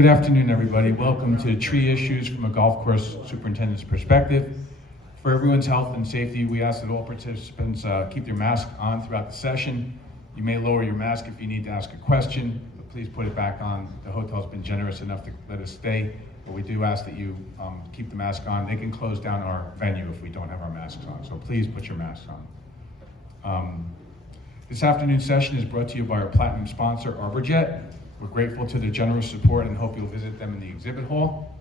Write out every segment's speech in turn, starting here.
Good afternoon, everybody. Welcome to Tree Issues from a Golf Course Superintendent's Perspective. For everyone's health and safety, we ask that all participants keep their mask on throughout the session. You may lower your mask if you need to ask a question, but please put it back on. The hotel's been generous enough to let us stay, but we do ask that you keep the mask on. They can close down our venue if we don't have our masks on, so please put your masks on. This afternoon's session is brought to you by our platinum sponsor, Arborist2. We're grateful to their generous support and hope you'll visit them in the exhibit hall.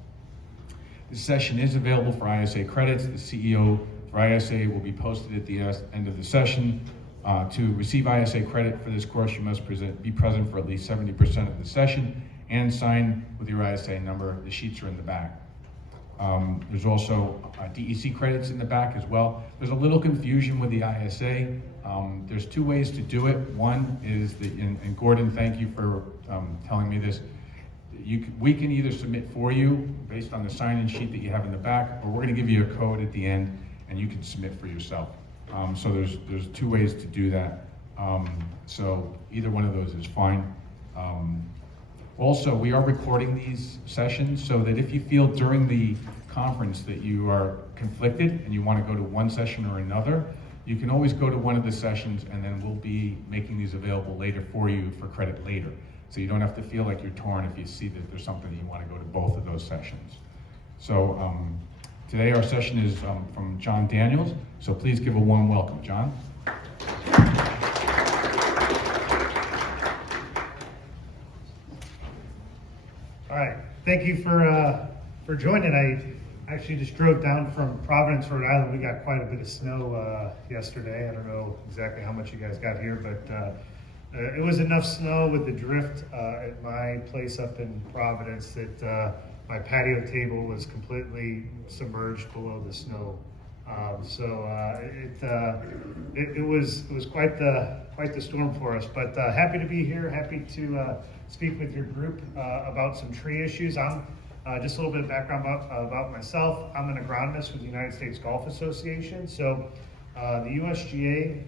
This session is available for ISA credits. The CEO for ISA will be posted at the end of the session. To receive ISA credit for this course, you must be present for at least 70% of the session and sign with your ISA number. The sheets are in the back. There's also DEC credits in the back as well. There's a little confusion with the ISA. There's two ways to do it. One is, and Gordon, thank you for telling me this. We can either submit for you based on the sign-in sheet that you have in the back, or we're going to give you a code at the end and you can submit for yourself. So there's two ways to do that. So either one of those is fine. Also, we are recording these sessions so that if you feel during the conference that you are conflicted and you want to go to one session or another, you can always go to one of the sessions and then we'll be making these available later for you for credit later. So you don't have to feel like you're torn if you see that there's something that you want to go to both of those sessions. So today our session is from John Daniels, so please give a warm welcome, John. All right, thank you for joining. I actually just drove down from Providence, Rhode Island. We got quite a bit of snow yesterday. I don't know exactly how much you guys got here, but it was enough snow with the drift at my place up in Providence that my patio table was completely submerged below the snow. It was quite the storm for us. But happy to be here. Happy to speak with your group about some tree issues. I'm just a little bit of background about myself. I'm an agronomist with the United States Golf Association. So the USGA,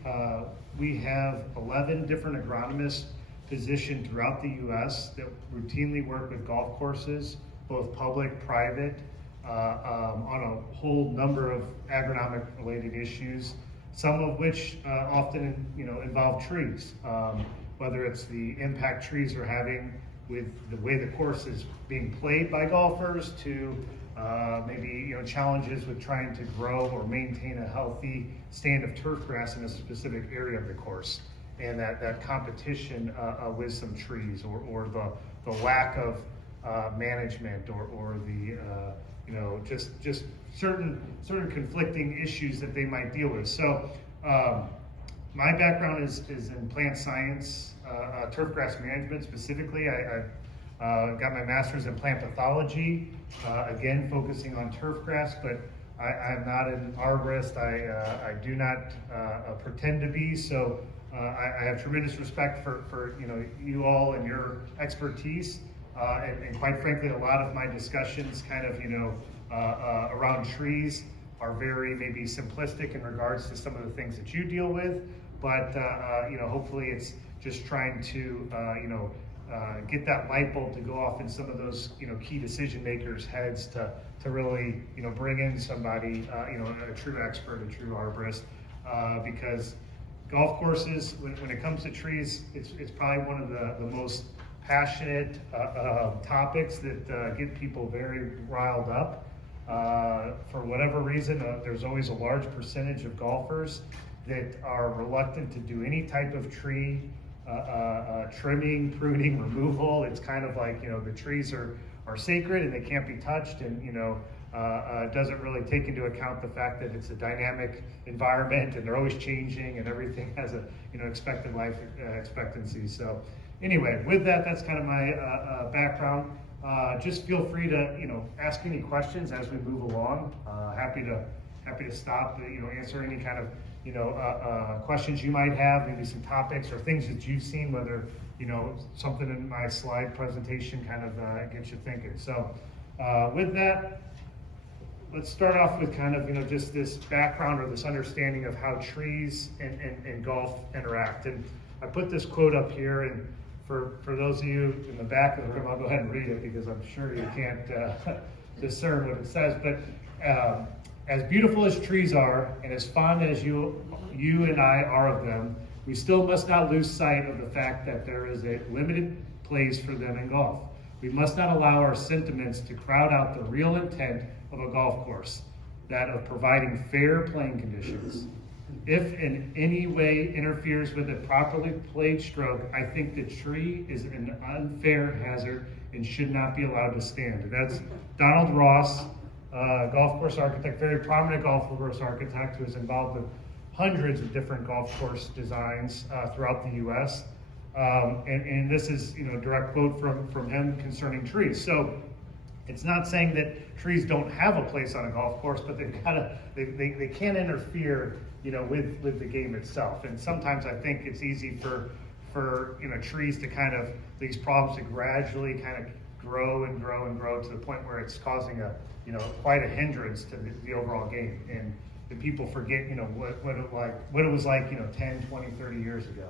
we have 11 different agronomists positioned throughout the U.S. that routinely work with golf courses, both public, private, on a whole number of agronomic related issues, some of which often involve trees, whether it's the impact trees are having with the way the course is being played by golfers, to maybe challenges with trying to grow or maintain a healthy stand of turf grass in a specific area of the course, and that competition with some trees, or the lack of management, or the just certain conflicting issues that they might deal with. So my background is in plant science, turf grass management specifically. I got my master's in plant pathology, again focusing on turf grass, but I'm not an arborist. I do not pretend to be. So I have tremendous respect for you all and your expertise, and quite frankly, a lot of my discussions kind of around trees are very maybe simplistic in regards to some of the things that you deal with, but hopefully it's just trying to get that light bulb to go off in some of those key decision makers' heads to really bring in somebody a true expert, a true arborist, because golf courses, when it comes to trees, it's probably one of the most passionate topics that get people very riled up. For whatever reason, there's always a large percentage of golfers that are reluctant to do any type of tree trimming, pruning, removal. It's kind of like the trees are sacred and they can't be touched, and it doesn't really take into account the fact that it's a dynamic environment and they're always changing and everything has a expected life expectancy. So anyway, with that, that's kind of my background. Just feel free to ask any questions as we move along. Happy to stop, answer any kind of questions you might have, maybe some topics or things that you've seen, whether something in my slide presentation kind of gets you thinking. So with that, let's start off with kind of just this background or this understanding of how trees and golf interact. And I put this quote up here, and for those of you in the back of the room, I'll go ahead and read it because I'm sure you can't discern what it says. But as beautiful as trees are, and as fond as you and I are of them, we still must not lose sight of the fact that there is a limited place for them in golf. We must not allow our sentiments to crowd out the real intent of a golf course, that of providing fair playing conditions. If in any way interferes with a properly played stroke, I think the tree is an unfair hazard and should not be allowed to stand. That's Donald Ross, golf course architect, very prominent golf course architect who is involved with hundreds of different golf course designs throughout the U.S. And this is, direct quote from him concerning trees. So it's not saying that trees don't have a place on a golf course, but they can't interfere, with the game itself. And sometimes I think it's easy for trees to these problems to gradually grow and grow and grow to the point where it's causing quite a hindrance to the overall game. And the people forget, what it was like, 10, 20, 30 years ago.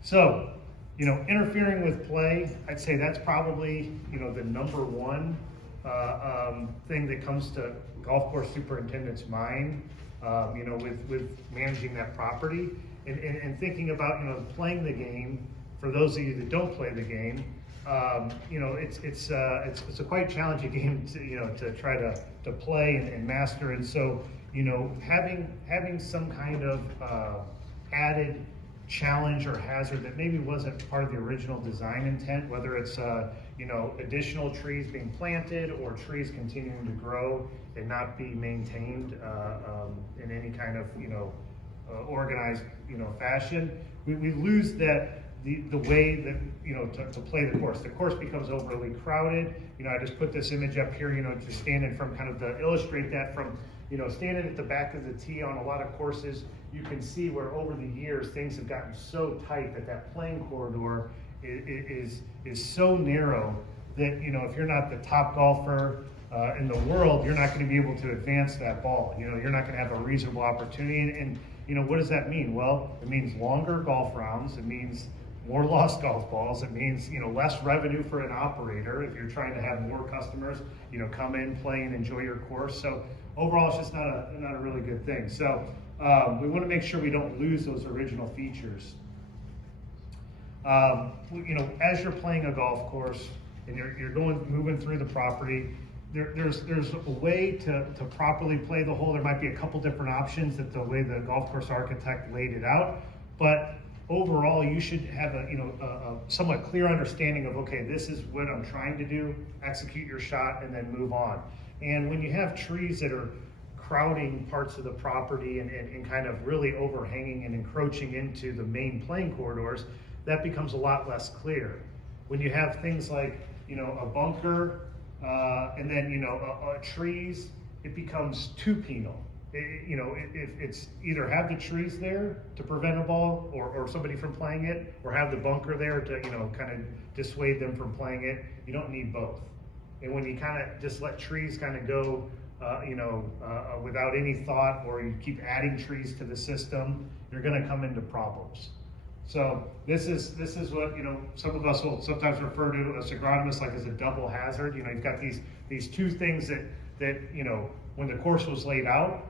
So, interfering with play, I'd say that's probably, the number one thing that comes to golf course superintendent's mind, with managing that property and thinking about, playing the game. For those of you that don't play the game, it's a quite challenging game to try to play and master. And so, having some kind of added challenge or hazard that maybe wasn't part of the original design intent, whether it's additional trees being planted or trees continuing to grow and not be maintained in any kind of organized fashion, we lose that the way that to play the course. The course becomes overly crowded. I just put this image up here, just standing from to illustrate that from standing at the back of the tee on a lot of courses, you can see where over the years things have gotten so tight that playing corridor is so narrow that if you're not the top golfer in the world, you're not going to be able to advance that ball. You're not going to have a reasonable opportunity. And what does that mean? Well, it means longer golf rounds. It means more lost golf balls. It means less revenue for an operator if you're trying to have more customers come in, play, and enjoy your course. So overall, it's just not a really good thing. So we want to make sure we don't lose those original features. As you're playing a golf course and you're moving through the property, there's a way to properly play the hole. There might be a couple different options that the way the golf course architect laid it out, but overall, you should have a somewhat clear understanding of, okay, this is what I'm trying to do, execute your shot, and then move on. And when you have trees that are crowding parts of the property and kind of really overhanging and encroaching into the main playing corridors, that becomes a lot less clear. When you have things like, a bunker and then, trees, it becomes too penal. If it's either have the trees there to prevent a ball or somebody from playing it, or have the bunker there to, kind of dissuade them from playing it, you don't need both. And when you kind of just let trees kind of go, without any thought, or you keep adding trees to the system, you're going to come into problems. So this is what some of us will sometimes refer to as agronomists like as a double hazard. You've got these two things that when the course was laid out,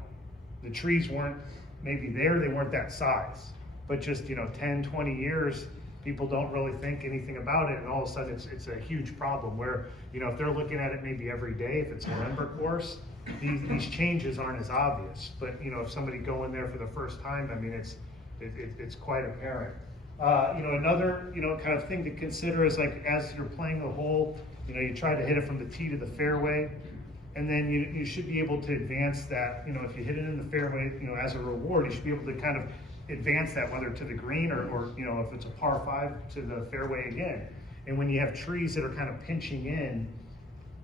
the trees weren't maybe there, they weren't that size. But just 10, 20 years, people don't really think anything about it, and all of a sudden it's a huge problem where if they're looking at it maybe every day, if it's a member course, these changes aren't as obvious. But if somebody going there for the first time, I mean it's quite apparent. Another kind of thing to consider is like as you're playing the hole, you try to hit it from the tee to the fairway, and then you should be able to advance that. If you hit it in the fairway, as a reward, you should be able to kind of advance that, whether to the green or if it's a par 5 to the fairway again. And when you have trees that are kind of pinching in,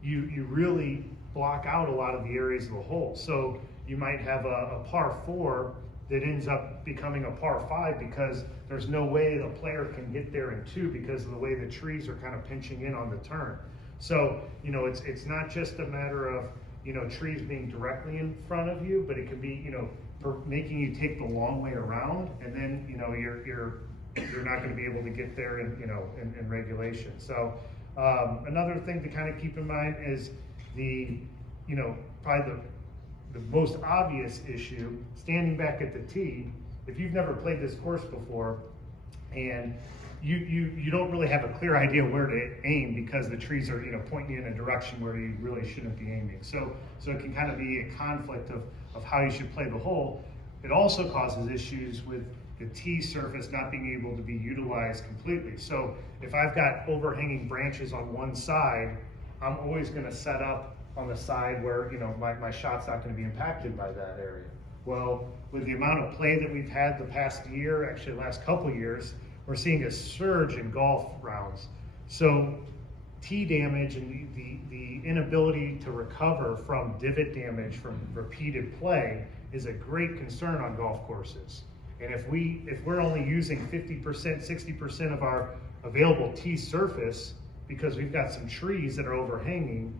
you really block out a lot of the areas of the hole. So you might have a par 4 that ends up becoming a par 5 because there's no way the player can get there in 2 because of the way the trees are kind of pinching in on the turn. So, it's not just a matter of, trees being directly in front of you, but it can be, for making you take the long way around, and then, you're they're not going to be able to get there in regulation. So another thing to kind of keep in mind is probably the most obvious issue, standing back at the tee. If you've never played this course before, and you don't really have a clear idea where to aim because the trees are pointing you in a direction where you really shouldn't be aiming. So it can kind of be a conflict of how you should play the hole. It also causes issues with the tee surface not being able to be utilized completely. So if I've got overhanging branches on one side, I'm always going to set up on the side where my shot's not going to be impacted by that area. Well, with the amount of play that we've had the past year, actually the last couple years, we're seeing a surge in golf rounds. So tee damage and the inability to recover from divot damage from repeated play is a great concern on golf courses. And if we're only using 50%, 60% of our available tee surface because we've got some trees that are overhanging,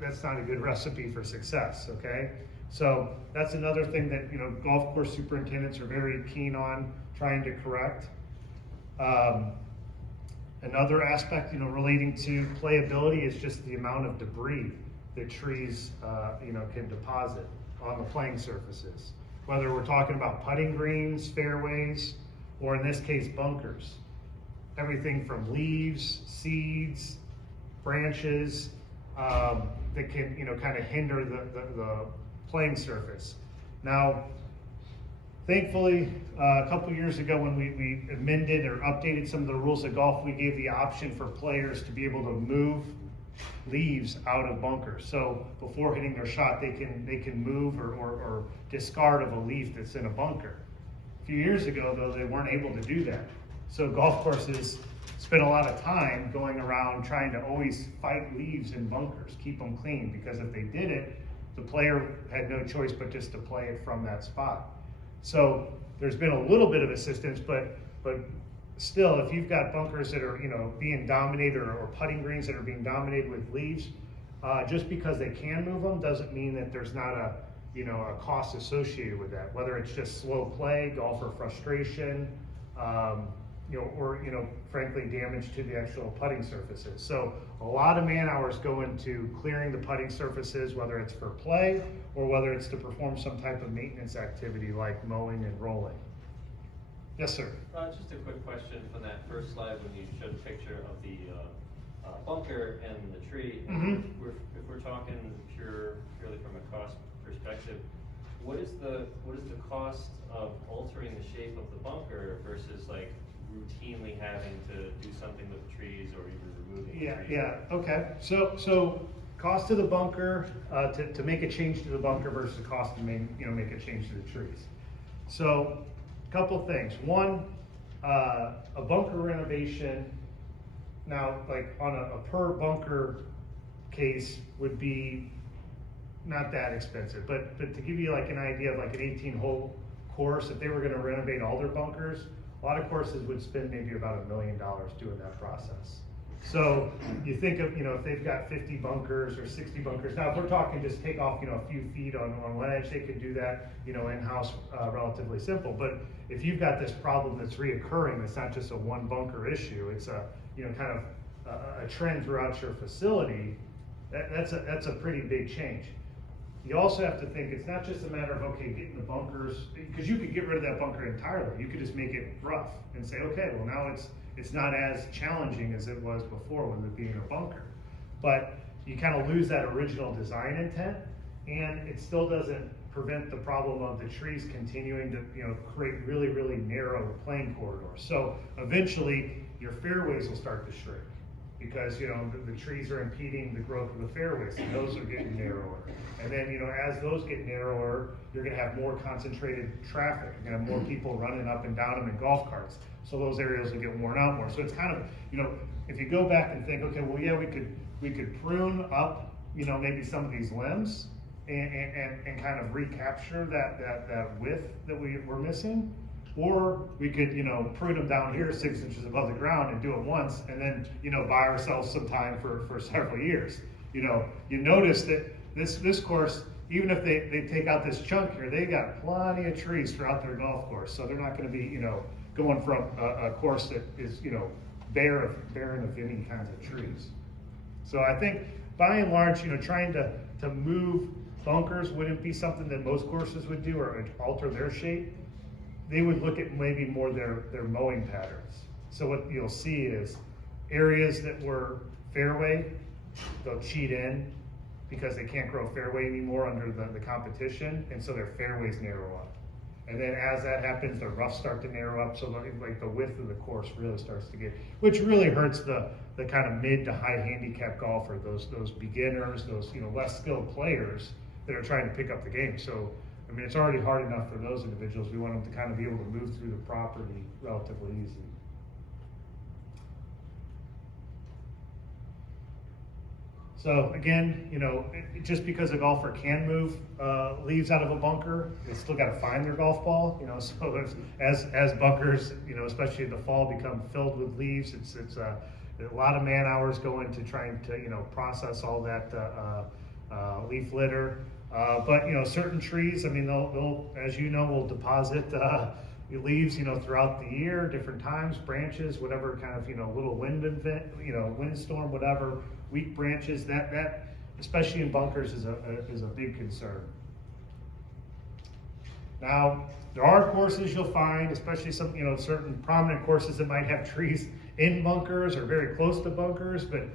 that's not a good recipe for success, okay? So that's another thing that golf course superintendents are very keen on trying to correct. Another aspect, relating to playability is just the amount of debris that trees, can deposit on the playing surfaces. Whether we're talking about putting greens, fairways, or in this case, bunkers. Everything from leaves, seeds, branches, that can, kind of hinder the playing surface. Now, thankfully, a couple years ago when we amended or updated some of the rules of golf, we gave the option for players to be able to move leaves out of bunkers. So before hitting their shot, they can move or discard of a leaf that's in a bunker. A few years ago, though, they weren't able to do that. So golf courses spent a lot of time going around trying to always fight leaves in bunkers, keep them clean, because if they did it, the player had no choice but just to play it from that spot. So there's been a little bit of assistance, but still, if you've got bunkers that are being dominated or putting greens that are being dominated with leaves, just because they can move them doesn't mean that there's not a cost associated with that. Whether it's just slow play, golfer frustration, or frankly damage to the actual putting surfaces. So a lot of man hours go into clearing the putting surfaces, whether it's for play or whether it's to perform some type of maintenance activity like mowing and rolling. Yes, sir. Just a quick question from that first slide when you showed a picture of the bunker and the tree. Mm-hmm. If we're talking purely from a cost perspective, what is the cost of altering the shape of the bunker versus like routinely having to do something with the trees or even removing the trees? Yeah. Okay. So cost of the bunker to make a change to the bunker versus the cost to make a change to the trees. So couple things. One, a bunker renovation, now like on a per bunker case would be not that expensive, but to give you like an idea of like an 18-hole course, if they were going to renovate all their bunkers, a lot of courses would spend maybe about $1 million doing that process. So you think of, if they've got 50 bunkers or 60 bunkers. Now, if we're talking just take off, a few feet on one edge, they could do that, in-house, relatively simple. But if you've got this problem that's reoccurring, it's not just a one bunker issue, it's a, kind of a trend throughout your facility, that's a pretty big change. You also have to think it's not just a matter of, okay, getting the bunkers, because you could get rid of that bunker entirely. You could just make it rough and say, okay, well now it's not as challenging as it was before with it being a bunker. But you kind of lose that original design intent, and it still doesn't prevent the problem of the trees continuing to create really, really narrow playing corridors. So eventually your fairways will start to shrink because the trees are impeding the growth of the fairways, and those are getting narrower. And then as those get narrower, you're going to have more concentrated traffic. You're going to have more people running up and down them in golf carts. So those areas will get worn out more. So it's kind of if you go back and think, okay, well yeah, we could prune up maybe some of these limbs and kind of recapture that width that we're missing. Or we could, prune them down here 6 inches above the ground and do it once, and then, buy ourselves some time for several years. You notice that this course, even if they take out this chunk here, they got plenty of trees throughout their golf course, so they're not going to be, going from a course that is, barren of any kinds of trees. So I think by and large, trying to move bunkers wouldn't be something that most courses would do or alter their shape. They would look at maybe more their mowing patterns. So what you'll see is areas that were fairway, they'll cheat in because they can't grow fairway anymore under the competition, and so their fairways narrow up. And then as that happens, the roughs start to narrow up, so like the width of the course really starts to get, which really hurts the kind of mid to high handicap golfer, those beginners, those less skilled players that are trying to pick up the game. So I mean, it's already hard enough for those individuals. We want them to kind of be able to move through the property relatively easy. So again, just because a golfer can move leaves out of a bunker, they still got to find their golf ball. So as bunkers, especially in the fall, become filled with leaves, it's a lot of man hours go into trying to process all that leaf litter. But certain trees, I mean, they'll as will deposit leaves throughout the year, different times, branches, whatever kind of little wind event, windstorm, whatever. Weak branches, that especially in bunkers is a big concern. Now, there are courses you'll find, especially some certain prominent courses that might have trees in bunkers or very close to bunkers, but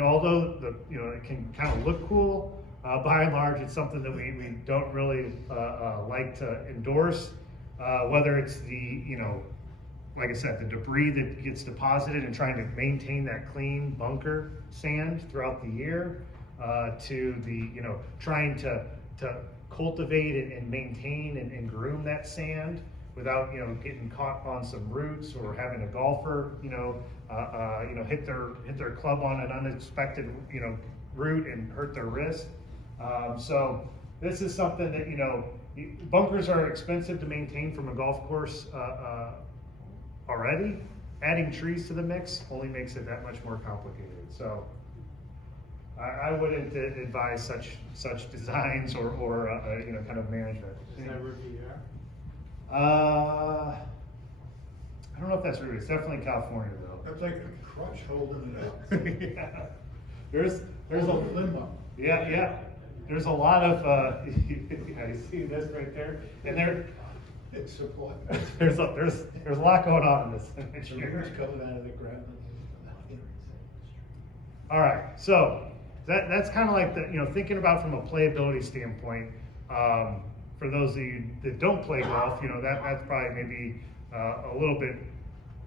although it can kind of look cool, by and large it's something that we don't really like to endorse, whether it's the like I said, the debris that gets deposited and trying to maintain that clean bunker sand throughout the year, to the, trying to cultivate and maintain and groom that sand without, getting caught on some roots or having a golfer, hit their club on an unexpected, root and hurt their wrist. So this is something that, bunkers are expensive to maintain from a golf course, already. Adding trees to the mix only makes it that much more complicated. So I wouldn't advise such designs or kind of management. Is that Riviera? I don't know if that's Riviera. It's definitely California though. That's like a crutch holding it up. Yeah. There's a limbo. yeah. There's a lot of I see this right there, and It's support. there's a lot going on in this image The here. roots coming out of the ground. All right, so that's kind of like thinking about from a playability standpoint. For those of you that don't play golf, that's probably maybe a little bit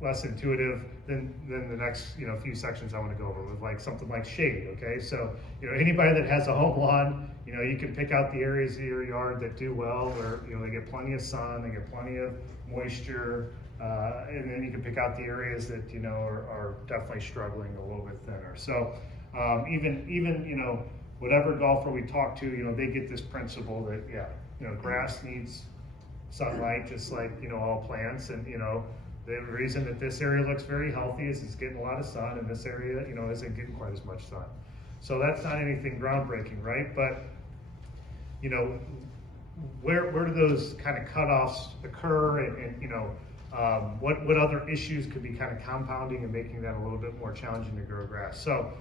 less intuitive than the next few sections I want to go over with, like something like shade. Okay, so anybody that has a home lawn, you can pick out the areas of your yard that do well, where they get plenty of sun, they get plenty of moisture, and then you can pick out the areas that are definitely struggling a little bit thinner. So even whatever golfer we talk to, they get this principle that grass needs sunlight just like all plants, and the reason that this area looks very healthy is it's getting a lot of sun, and this area isn't getting quite as much sun. So that's not anything groundbreaking, right? But where do those kind of cutoffs occur, and what other issues could be kind of compounding and making that a little bit more challenging to grow grass? So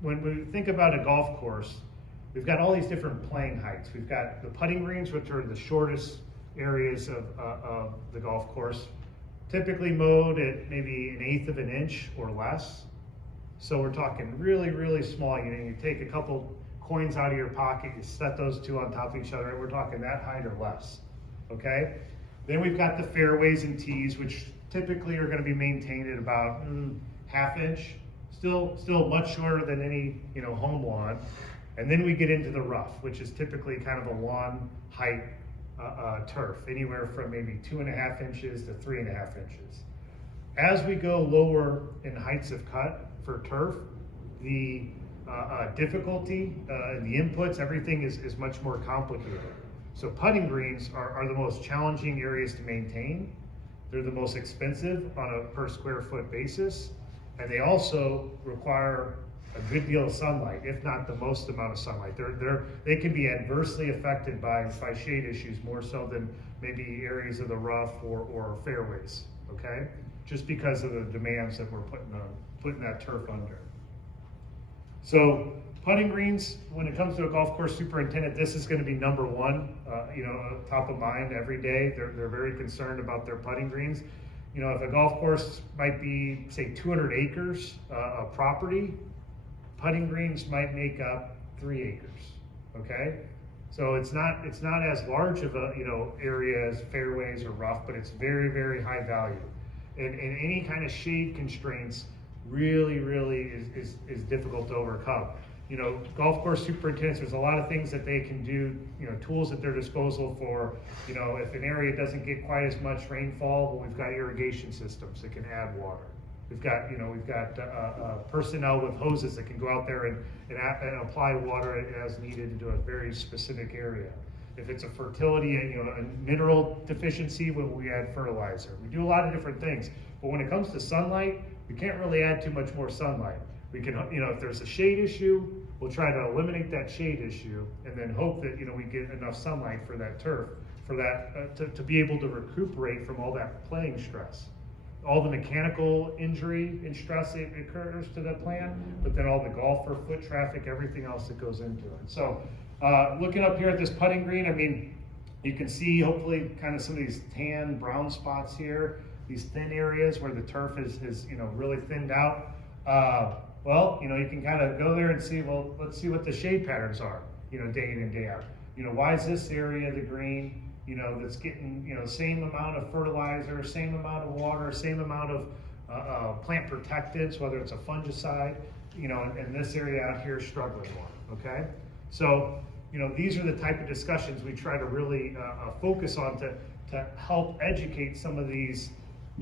when we think about a golf course, we've got all these different playing heights. We've got the putting greens, which are the shortest areas of the golf course, typically mowed at maybe 1/8 of an inch or less. So we're talking really, really small. You take a couple coins out of your pocket, you set those two on top of each other, and we're talking that height or less. Okay? Then we've got the fairways and tees, which typically are going to be maintained at about 1/2 inch, still much shorter than any home lawn. And then we get into the rough, which is typically kind of a lawn height turf, anywhere from maybe 2.5 inches to 3.5 inches. As we go lower in heights of cut for turf, the difficulty and the inputs, everything is much more complicated. So putting greens are the most challenging areas to maintain. They're the most expensive on a per square foot basis, and they also require a good deal of sunlight, if not the most amount of sunlight. They can be adversely affected by shade issues more so than maybe areas of the rough or fairways, okay? Just because of the demands that we're putting that turf under. So putting greens, when it comes to a golf course superintendent, this is going to be number one, top of mind every day. They're very concerned about their putting greens. You know, if a golf course might be, say, 200 acres of property, putting greens might make up 3 acres, okay? So it's not as large of a, area as fairways or rough, but it's very, very high value. And any kind of shade constraints really is difficult to overcome. You know, golf course superintendents, there's a lot of things that they can do, tools at their disposal for, if an area doesn't get quite as much rainfall, well, we've got irrigation systems that can add water. We've got personnel with hoses that can go out there and apply water as needed into a very specific area. If it's a fertility, a mineral deficiency, we add fertilizer. We do a lot of different things, but when it comes to sunlight, we can't really add too much more sunlight. We can, if there's a shade issue, we'll try to eliminate that shade issue and then hope that, we get enough sunlight for that turf, for that, to be able to recuperate from all that playing stress. All the mechanical injury and stress that occurs to the plant, but then all the golfer, foot traffic, everything else that goes into it. So looking up here at this putting green, I mean, you can see hopefully kind of some of these tan brown spots here, these thin areas where the turf is really thinned out. Well, you can kind of go there and see, well, let's see what the shade patterns are, day in and day out. Why is this area of the green, that's getting, same amount of fertilizer, same amount of water, same amount of plant protectants, whether it's a fungicide, and this area out here is struggling more, okay? So, these are the type of discussions we try to really focus on to help educate some of these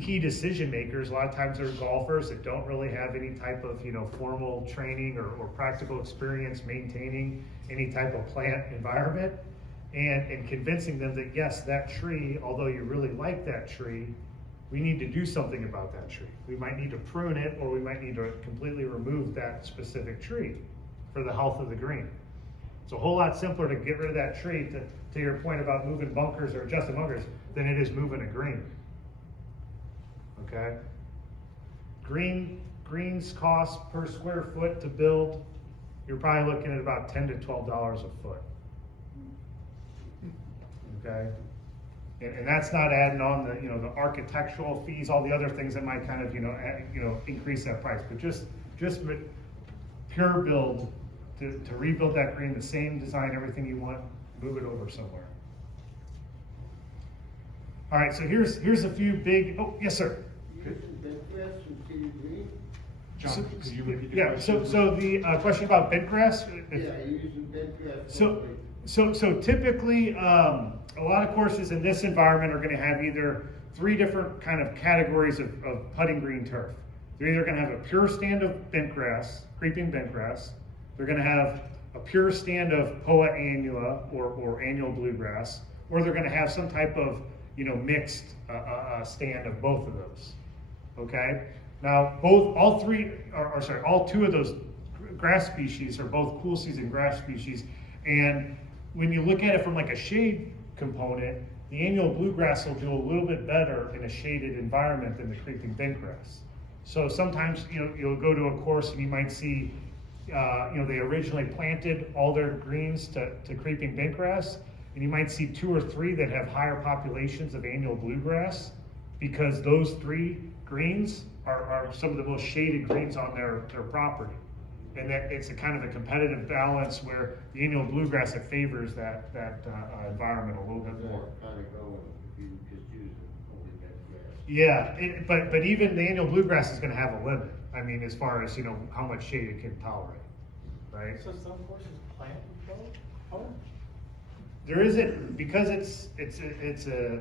key decision makers. A lot of times they're golfers that don't really have any type of formal training or practical experience maintaining any type of plant environment, and convincing them that yes, that tree, although you really like that tree, we need to do something about that tree. We might need to prune it, or we might need to completely remove that specific tree for the health of the green. It's a whole lot simpler to get rid of that tree, to your point about moving bunkers or adjusting bunkers, than it is moving a green. Okay? Greens cost per square foot to build, you're probably looking at about $10 to $12 a foot. Okay? And that's not adding on the the architectural fees, all the other things that might kind of increase that price. But just pure build to rebuild that green, the same design, everything you want, move it over somewhere. All right, so here's a few big. Oh, yes, sir. John, could you repeat the Yeah. question? So the question about bentgrass. using bent grass. So typically, a lot of courses in this environment are going to have either 3 different kind of categories of putting green turf. They're either going to have a pure stand of bentgrass, creeping bentgrass. They're going to have a pure stand of Poa annua or annual bluegrass, or they're going to have some type of mixed stand of both of those. Okay. Now, all 2 of those grass species are both cool season grass species, and when you look at it from like a shade component, the annual bluegrass will do a little bit better in a shaded environment than the creeping bentgrass. So sometimes you'll go to a course and you might see they originally planted all their greens to creeping bentgrass, and you might see 2 or 3 that have higher populations of annual bluegrass, because those 3 greens are some of the most shaded greens on their property. And that it's a kind of a competitive balance where the annual bluegrass, it favors that environment a little bit more. Kind of going, if you just use only bent grass. Yeah, but even the annual bluegrass is going to have a limit. I mean, as far as how much shade it can tolerate, right? So some courses plant both? There isn't, because it's an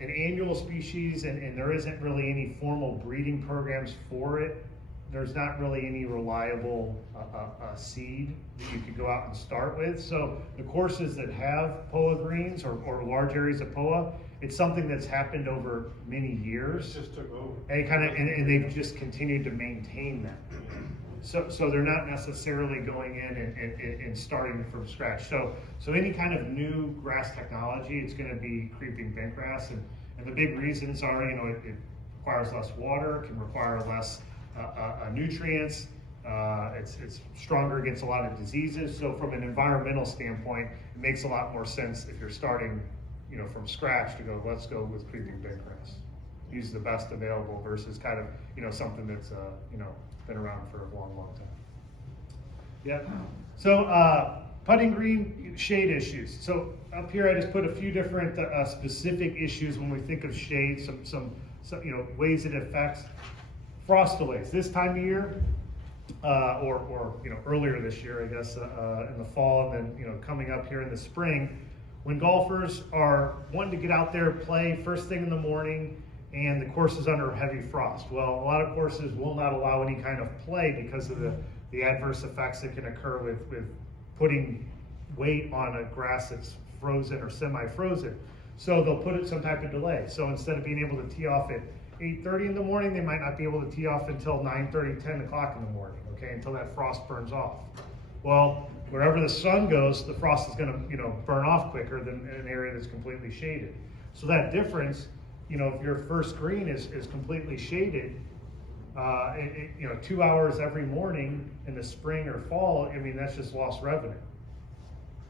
annual species, and there isn't really any formal breeding programs for it. There's not really any reliable seed that you could go out and start with. So the courses that have POA greens or large areas of POA, it's something that's happened over many years. Just took over. And and they've just continued to maintain that. So they're not necessarily going in and starting from scratch. So any kind of new grass technology, it's going to be creeping bent grass, and the big reasons are, you know, it requires less water, can require less nutrients. It's stronger against a lot of diseases. So from an environmental standpoint, it makes a lot more sense if you're starting, you know, from scratch to go, let's go with creeping bent grass. Use the best available versus kind of, you know, something that's, you know, been around for a long, long time. Yeah. So putting green shade issues. So up here, I just put a few different specific issues when we think of shade, some you know, ways it affects frost delays. This time of year, or you know, earlier this year, I guess, in the fall, and then, you know, coming up here in the spring, when golfers are wanting to get out there, play first thing in the morning, and the course is under heavy frost. Well, a lot of courses will not allow any kind of play because of the adverse effects that can occur with putting weight on a grass that's frozen or semi-frozen. So they'll put it some type of delay. So instead of being able to tee off at 8:30 in the morning, they might not be able to tee off until 9:30, 10 o'clock in the morning, okay, until that frost burns off. Well, wherever the sun goes, the frost is going to, you know, burn off quicker than an area that's completely shaded. So that difference, you know, if your first green is completely shaded, you know, 2 hours every morning in the spring or fall, I mean, that's just lost revenue.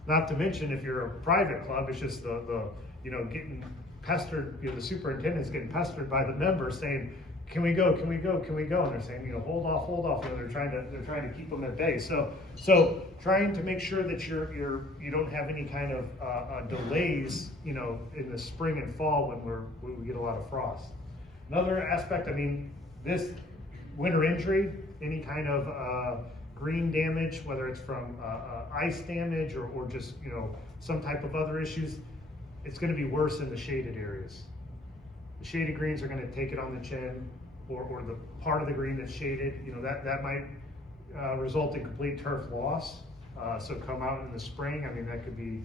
Not to mention, if you're a private club, it's just the you know, getting pestered, you know, the superintendent's getting pestered by the members saying, can we go, can we go, can we go? And they're saying, you know, hold off, you know, they're trying to keep them at bay. So trying to make sure that you don't have any kind of delays, you know, in the spring and fall when we get a lot of frost. Another aspect, I mean, this winter injury, any kind of green damage, whether it's from ice damage or just, you know, some type of other issues, it's going to be worse in the shaded areas. The shaded greens are going to take it on the chin, or the part of the green that's shaded, you know, that might result in complete turf loss. So come out in the spring, I mean, that could be,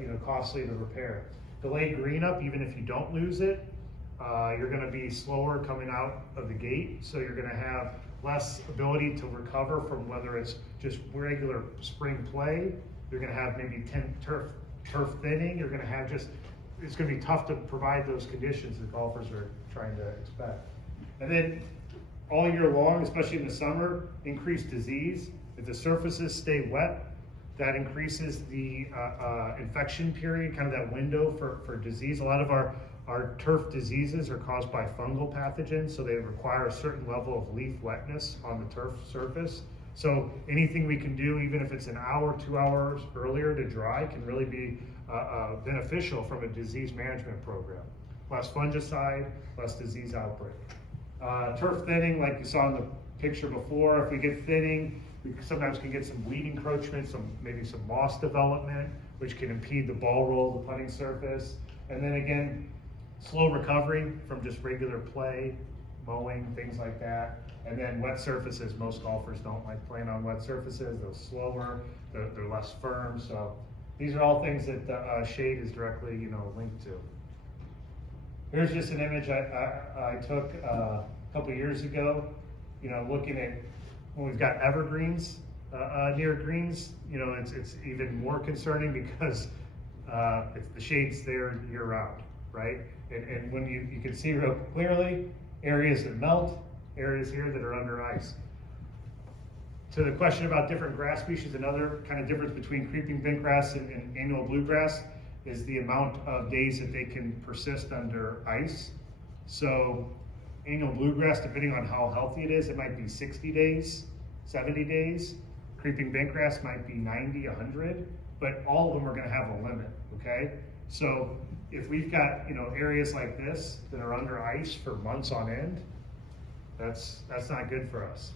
you know, costly to repair. Delayed green up, even if you don't lose it, you're going to be slower coming out of the gate. So you're going to have less ability to recover from whether it's just regular spring play. You're going to have maybe turf thinning. You're going to have it's going to be tough to provide those conditions that golfers are trying to expect. And then all year long, especially in the summer, increased disease. If the surfaces stay wet, that increases the infection period, kind of that window for disease. A lot of our turf diseases are caused by fungal pathogens, so they require a certain level of leaf wetness on the turf surface. So anything we can do, even if it's an hour, 2 hours earlier to dry, can really be beneficial from a disease management program. Less fungicide, less disease outbreak. Turf thinning, like you saw in the picture before, if we get thinning, we sometimes can get some weed encroachment, maybe some moss development, which can impede the ball roll of the putting surface. And then again, slow recovery from just regular play, mowing, things like that. And then wet surfaces, most golfers don't like playing on wet surfaces. They're slower, they're less firm. So these are all things that shade is directly, you know, linked to. Here's just an image I took a couple years ago, you know, looking at when we've got evergreens near greens. You know, it's even more concerning because the shade's there year round, right? And when you can see real clearly areas that melt, areas here that are under ice. To the question about different grass species, another kind of difference between creeping bent grass and annual bluegrass is the amount of days that they can persist under ice. So annual bluegrass, depending on how healthy it is, it might be 60 days, 70 days. Creeping bent grass might be 90, 100, but all of them are going to have a limit, okay? So if we've got, you know, areas like this that are under ice for months on end, that's not good for us.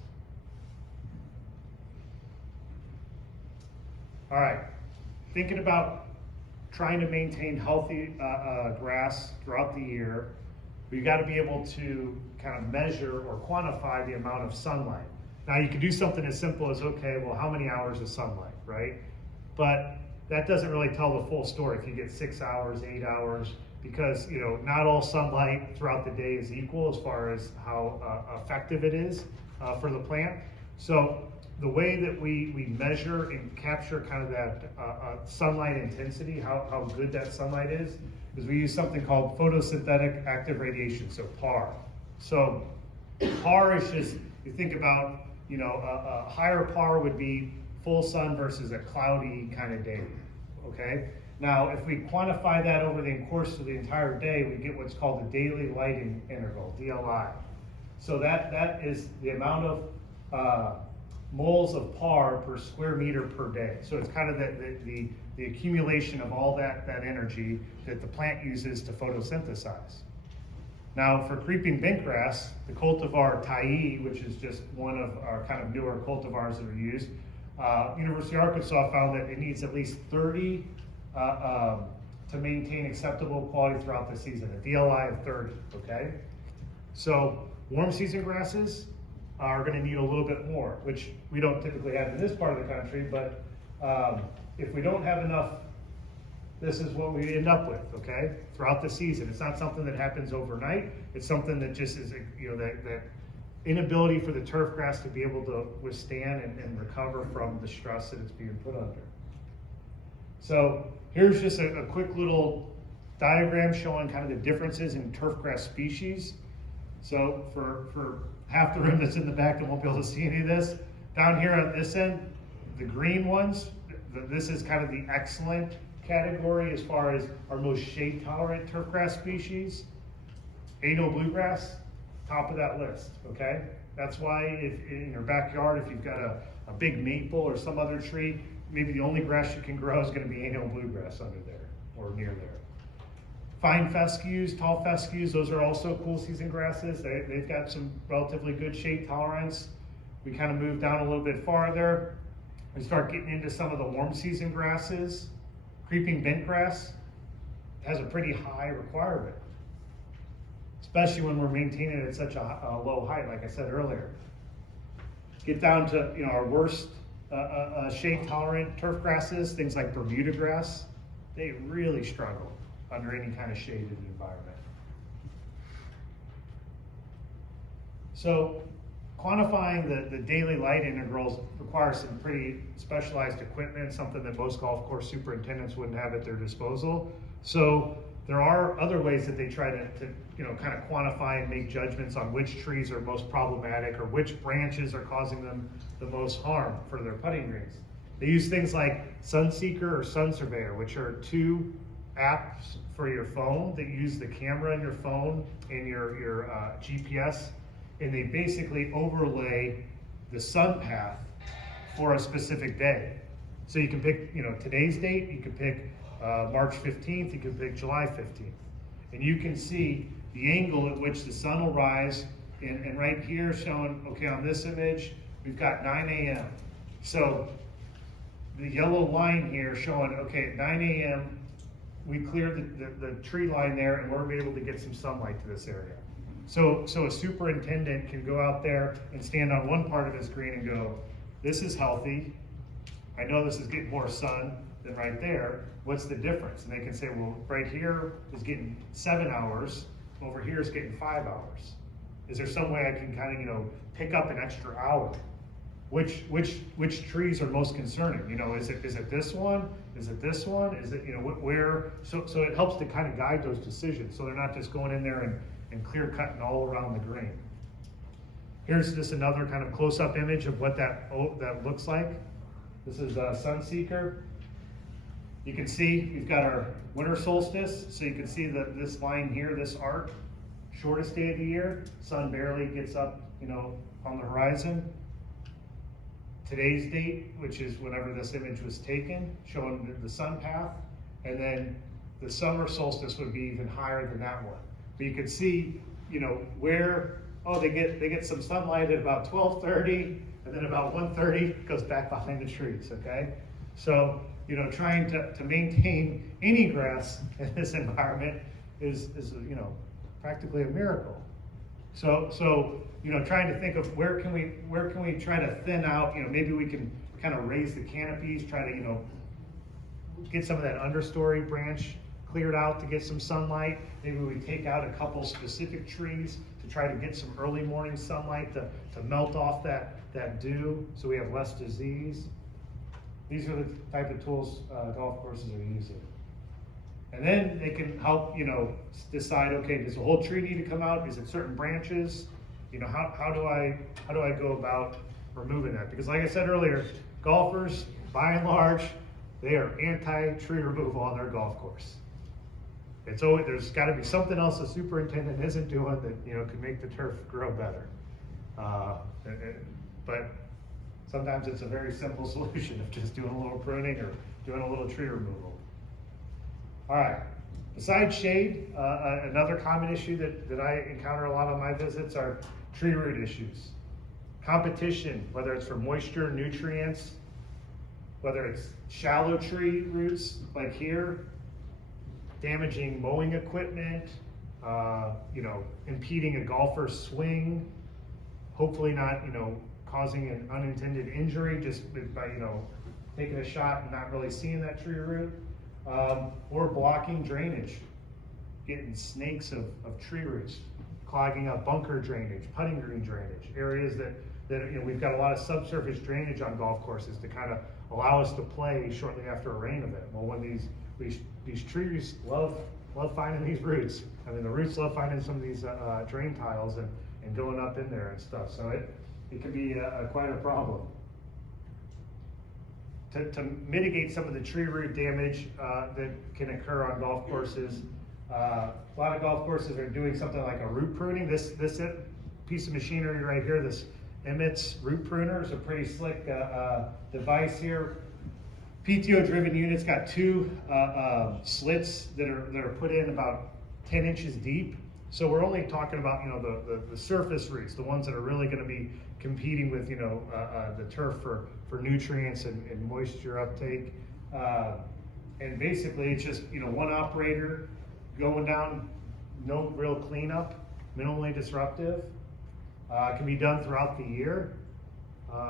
All right, thinking about trying to maintain healthy grass throughout the year, we've got to be able to kind of measure or quantify the amount of sunlight. Now you can do something as simple as, okay, well, how many hours of sunlight, right? But that doesn't really tell the full story if you get 6 hours, 8 hours, because, you know, not all sunlight throughout the day is equal as far as how effective it is for the plant. So the way that we measure and capture kind of that sunlight intensity, how good that sunlight is we use something called photosynthetic active radiation, so PAR. So PAR is just, you think about, you know, a higher PAR would be full sun versus a cloudy kind of day, okay? Now, if we quantify that over the course of the entire day, we get what's called the daily lighting interval, DLI. So that is the amount of moles of PAR per square meter per day. So it's kind of the accumulation of all that energy that the plant uses to photosynthesize. Now for creeping bentgrass, the cultivar Tai, which is just one of our kind of newer cultivars that are used, University of Arkansas found that it needs at least 30 to maintain acceptable quality throughout the season, a DLI of 30, okay? So warm season grasses are gonna need a little bit more, which we don't typically have in this part of the country, but if we don't have enough, this is what we end up with, okay? Throughout the season. It's not something that happens overnight. It's something that just is, you know, that inability for the turf grass to be able to withstand and recover from the stress that it's being put under. So here's just a quick little diagram showing kind of the differences in turf grass species. So for half the room that's in the back that won't be able to see any of this, down here on this end, the green ones, this is kind of the excellent category as far as our most shade tolerant turfgrass species. Annual bluegrass, top of that list, okay? That's why if in your backyard, if you've got a big maple or some other tree, maybe the only grass you can grow is gonna be annual bluegrass under there or near there. Fine fescues, tall fescues, those are also cool season grasses. They've got some relatively good shade tolerance. We kind of move down a little bit farther. We start getting into some of the warm season grasses. Creeping bentgrass has a pretty high requirement, especially when we're maintaining it at such a low height, like I said earlier. Get down to, you know, our worst shade tolerant turf grasses, things like Bermuda grass. They really struggle under any kind of shaded environment. So quantifying the daily light integrals requires some pretty specialized equipment, something that most golf course superintendents wouldn't have at their disposal. So there are other ways that they try to you know, kind of quantify and make judgments on which trees are most problematic or which branches are causing them the most harm for their putting greens. They use things like Sunseeker or Sun Surveyor, which are two apps for your phone that use the camera in your phone and your GPS, and they basically overlay the sun path for a specific day. So you can pick, you know, today's date, you can pick March 15th, you can pick July 15th. And you can see the angle at which the sun will rise, and right here showing, okay, on this image, we've got 9 a.m. So the yellow line here showing, okay, at 9 a.m., we cleared the tree line there and we're able to get some sunlight to this area. So a superintendent can go out there and stand on one part of his green and go, this is healthy. I know this is getting more sun than right there. What's the difference? And they can say, well, right here is getting 7 hours. Over here is getting 5 hours. Is there some way I can kind of, you know, pick up an extra hour? Which trees are most concerning? You know, is it this one? Is it this one? Is it, you know, where? So it helps to kind of guide those decisions so they're not just going in there and clear cutting all around the green. Here's just another kind of close-up image of what that looks like. This is Sunseeker. You can see we've got our winter solstice, so you can see that this line here, this arc, shortest day of the year, sun barely gets up, you know, on the horizon. Today's date, which is whenever this image was taken, showing the sun path, and then the summer solstice would be even higher than that one. But you can see, you know, where, oh, they get some sunlight at about 12:30, and then about 1:30 it goes back behind the trees, okay? So, you know, trying to maintain any grass in this environment is you know, practically a miracle. So you know, trying to think of where can we try to thin out, you know, maybe we can kind of raise the canopies, try to, you know, get some of that understory branch cleared out to get some sunlight. Maybe we take out a couple specific trees to try to get some early morning sunlight to melt off that dew so we have less disease. These are the type of tools golf courses are using. And then they can help, decide, okay, does the whole tree need to come out? Is it certain branches? How do I go about removing that? Because like I said earlier, golfers, by and large, they are anti-tree removal on their golf course. It's always, there's got to be something else the superintendent isn't doing that could make the turf grow better. But sometimes it's a very simple solution of just doing a little pruning or doing a little tree removal. All right. Besides shade, another common issue that I encounter a lot on my visits are tree root issues. Competition, whether it's for moisture, nutrients, whether it's shallow tree roots like here, damaging mowing equipment, impeding a golfer's swing, hopefully not, causing an unintended injury just by, taking a shot and not really seeing that tree root, or blocking drainage, getting snakes of tree roots, clogging up bunker drainage, putting green drainage, areas that we've got a lot of subsurface drainage on golf courses to kind of allow us to play shortly after a rain event. Well, when these trees love finding these roots. I mean, the roots love finding some of these drain tiles and going up in there and stuff. So it can be quite a problem. To mitigate some of the tree root damage that can occur on golf courses, a lot of golf courses are doing something like a root pruning. This piece of machinery right here, this Emmett's root pruner, is a pretty slick device here. PTO-driven units got two slits that are put in about 10 inches deep. So we're only talking about the surface roots, the ones that are really going to be competing with the turf for nutrients and moisture uptake. And basically, it's just one operator going down, no real cleanup, minimally disruptive. Can be done throughout the year.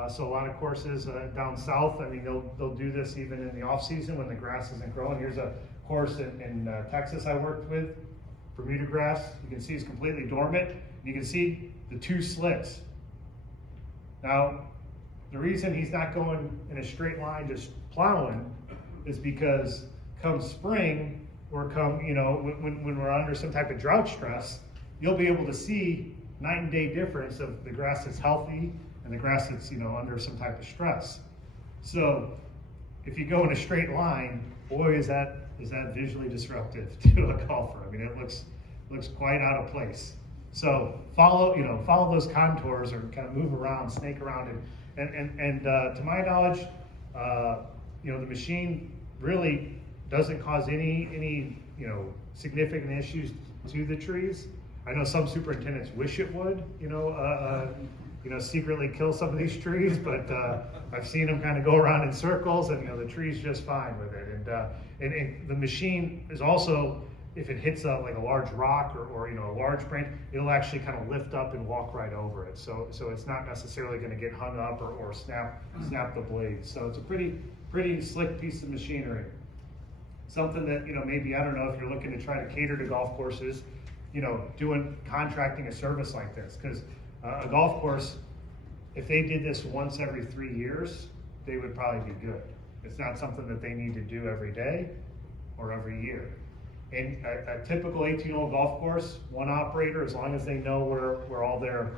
So a lot of courses down south, I mean, they'll do this even in the off season when the grass isn't growing. Here's a course in Texas I worked with, Bermuda grass. You can see it's completely dormant. You can see the two slits. Now, the reason he's not going in a straight line just plowing is because come spring or come, when we're under some type of drought stress, you'll be able to see night and day difference of the grass that's healthy and the grass that's under some type of stress. So if you go in a straight line, boy, is that visually disruptive to a golfer. I mean, it looks quite out of place. So follow those contours or kind of move around, snake around, and to my knowledge, the machine really doesn't cause any significant issues to the trees. I know some superintendents wish it would, secretly kill some of these trees, but I've seen them kind of go around in circles, and the tree's just fine with it. And the machine is also, if it hits like a large rock or a large branch, it'll actually kind of lift up and walk right over it. So it's not necessarily going to get hung up or snap the blades. So it's a pretty slick piece of machinery. Something that maybe, I don't know, if you're looking to try to cater to golf courses, contracting a service like this, because a golf course, if they did this once every 3 years, they would probably be good. It's not something that they need to do every day or every year. And a typical 18-hole golf course, one operator, as long as they know where all their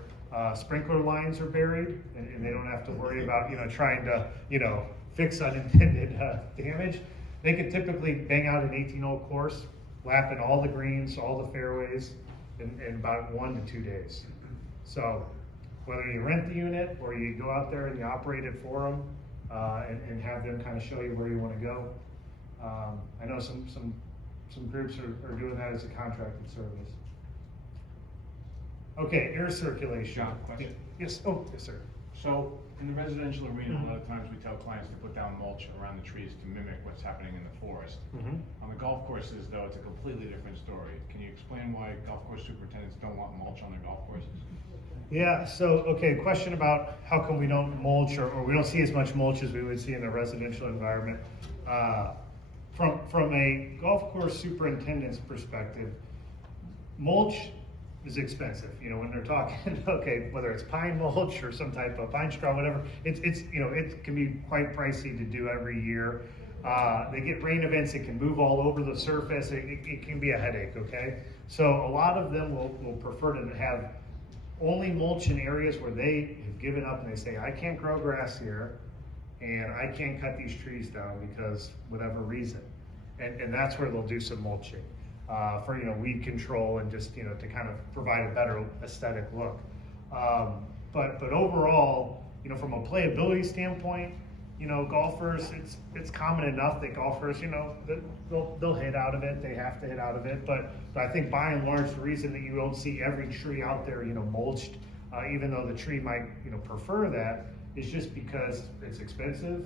sprinkler lines are buried, and they don't have to worry about trying to fix unintended damage, they could typically bang out an 18-hole course, lapping all the greens, all the fairways in about 1 to 2 days. So whether you rent the unit or you go out there and you operate it for them and have them kind of show you where you want to go. I know some groups are doing that as a contracted service. Okay, air circulation. John, question? Yes. Oh, yes, sir. So in the residential arena, a lot of times we tell clients to put down mulch around the trees to mimic what's happening in the forest. On the golf courses, though, it's a completely different story. Can you explain why golf course superintendents don't want mulch on their golf courses? Yeah, so, okay, question about how come we don't mulch or we don't see as much mulch as we would see in a residential environment. From a golf course superintendent's perspective, mulch is expensive. You know, when they're talking, okay, whether it's pine mulch or some type of pine straw, whatever, it's you know, it can be quite pricey to do every year. They get rain events, it can move all over the surface, it can be a headache, okay? So a lot of them will prefer to have only mulch in areas where they have given up and they say, I can't grow grass here and I can't cut these trees down because whatever reason. And that's where they'll do some mulching for, you know, weed control and just, you know, to kind of provide a better aesthetic look. But overall, you know, from a playability standpoint, you know, golfers, it's common enough that golfers, you know, they'll hit out of it. They have to hit out of it. But I think by and large, the reason that you don't see every tree out there, you know, mulched, even though the tree might, you know, prefer that, is just because it's expensive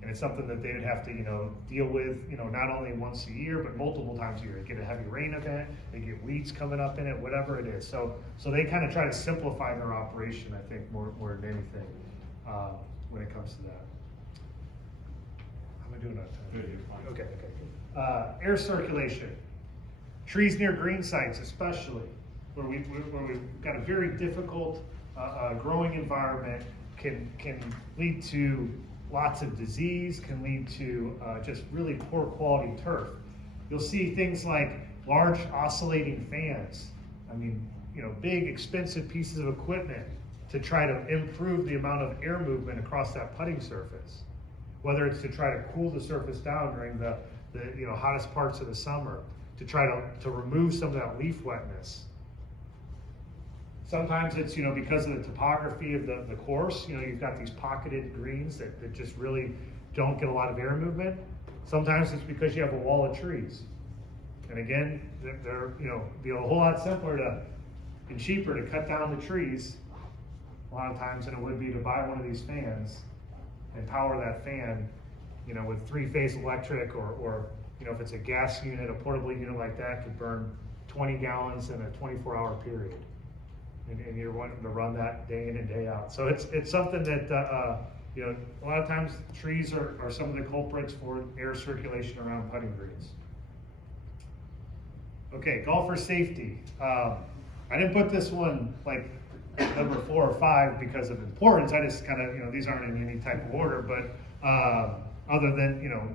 and it's something that they would have to, you know, deal with, you know, not only once a year, but multiple times a year. They get a heavy rain event, they get weeds coming up in it, whatever it is. So they kind of try to simplify their operation, I think, more than anything, when it comes to that. How am I doing on time? Good, you're fine. Okay, good. Air circulation. Trees near green sites, especially, where we've got a very difficult growing environment, can lead to lots of disease, can lead to just really poor quality turf. You'll see things like large oscillating fans. I mean, you know, big expensive pieces of equipment to try to improve the amount of air movement across that putting surface. Whether it's to try to cool the surface down during the you know, hottest parts of the summer, to try to remove some of that leaf wetness. Sometimes it's, you know, because of the topography of the course, you know, you've got these pocketed greens that just really don't get a lot of air movement. Sometimes it's because you have a wall of trees. And again, they're you know, be a whole lot simpler and cheaper to cut down the trees a lot of times than it would be to buy one of these fans and power that fan, you know, with 3-phase electric or you know, if it's a gas unit, a portable unit like that could burn 20 gallons in a 24-hour period. And you're wanting to run that day in and day out. So it's something that, you know, a lot of times trees are some of the culprits for air circulation around putting greens. Okay, golfer safety. I didn't put this one like number 4 or 5 because of importance. I just kind of, you know, these aren't in any type of order, but other than, you know,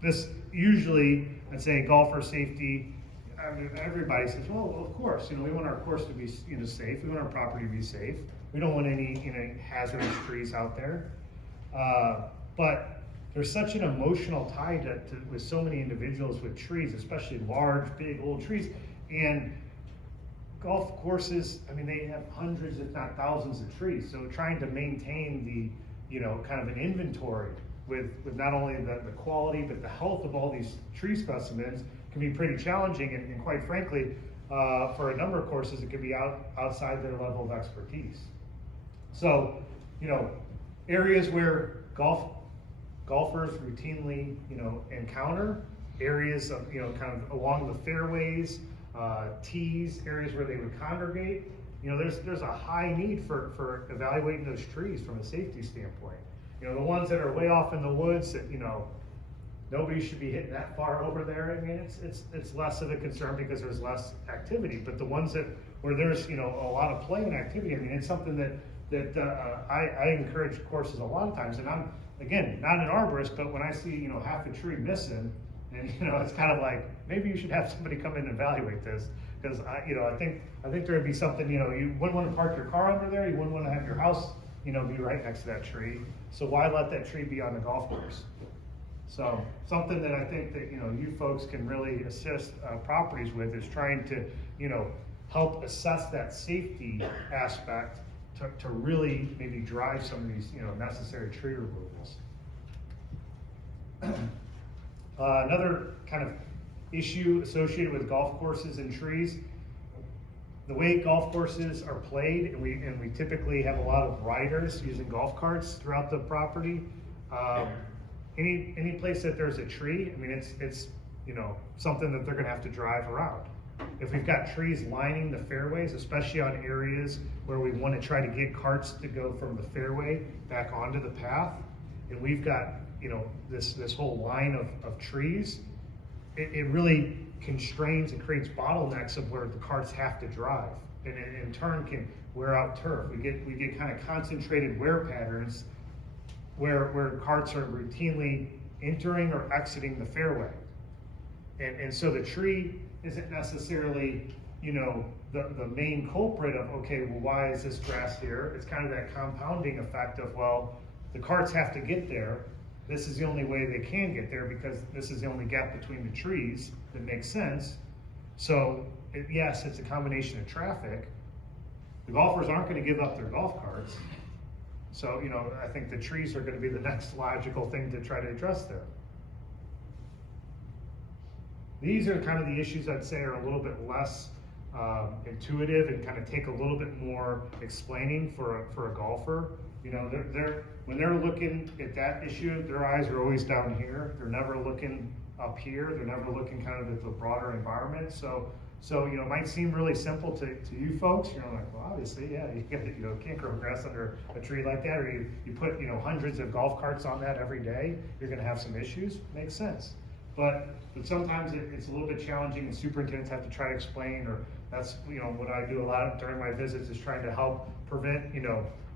this usually, I'd say golfer safety, I mean, everybody says, well, of course, you know, we want our course to be, you know, safe. We want our property to be safe. We don't want any, you know, hazardous trees out there. But there's such an emotional tie to with so many individuals with trees, especially large, big, old trees. And golf courses, I mean, they have hundreds, if not thousands of trees. So trying to maintain the, you know, kind of an inventory with not only the quality, but the health of all these tree specimens can be pretty challenging, and quite frankly, for a number of courses, it can be outside their level of expertise. So, you know, areas where golfers routinely, you know, encounter, areas of, you know, kind of along the fairways, tees, areas where they would congregate, you know, there's a high need for evaluating those trees from a safety standpoint. You know, the ones that are way off in the woods that, you know, nobody should be hitting that far over there. I mean, it's less of a concern because there's less activity. But the ones where there's, you know, a lot of play and activity, I mean, it's something that I encourage courses a lot of times. And I'm, again, not an arborist, but when I see, you know, half a tree missing, and, you know, it's kind of like, maybe you should have somebody come in and evaluate this. Because you know, I think there would be something, you know, you wouldn't want to park your car under there. You wouldn't want to have your house, you know, be right next to that tree. So why let that tree be on the golf course? So something that I think that, you know, you folks can really assist properties with is trying to, you know, help assess that safety aspect to really maybe drive some of these, you know, necessary tree removals. Another kind of issue associated with golf courses and trees, the way golf courses are played, and we typically have a lot of riders using golf carts throughout the property. Any place that there's a tree, I mean, it's you know, something that they're going to have to drive around. If we've got trees lining the fairways, especially on areas where we want to try to get carts to go from the fairway back onto the path, and we've got, you know, this whole line of trees, it really constrains and creates bottlenecks of where the carts have to drive. and in turn can wear out turf. We get kind of concentrated wear patterns where carts are routinely entering or exiting the fairway. And so the tree isn't necessarily, the main culprit of, okay, well, why is this grass here? It's kind of that compounding effect of, well, the carts have to get there. This is the only way they can get there because this is the only gap between the trees that makes sense. So yes, it's a combination of traffic. The golfers aren't going to give up their golf carts. So, I think the trees are going to be the next logical thing to try to address there. These are kind of the issues I'd say are a little bit less intuitive and kind of take a little bit more explaining for a golfer. When they're looking at that issue, their eyes are always down here. They're never looking up here. They're never looking kind of at the broader environment. So it might seem really simple to you folks. Like, well, obviously, yeah, you can't grow grass under a tree like that, or you put hundreds of golf carts on that every day. You're going to have some issues. Makes sense. But sometimes it's a little bit challenging, and superintendents have to try to explain, or that's what I do a lot during my visits is trying to help prevent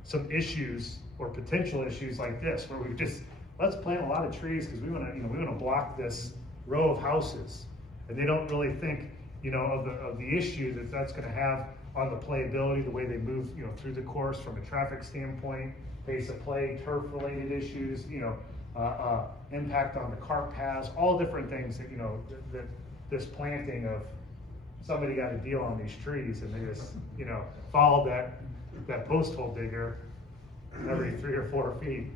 some issues or potential issues like this, where let's plant a lot of trees because we want to block this row of houses, and they don't really think of the issue that's going to have on the playability, the way they move through the course from a traffic standpoint, pace of play, turf related issues, impact on the cart paths, all different things that this planting of somebody got a deal on these trees and they just followed that post hole digger every 3 or 4 feet.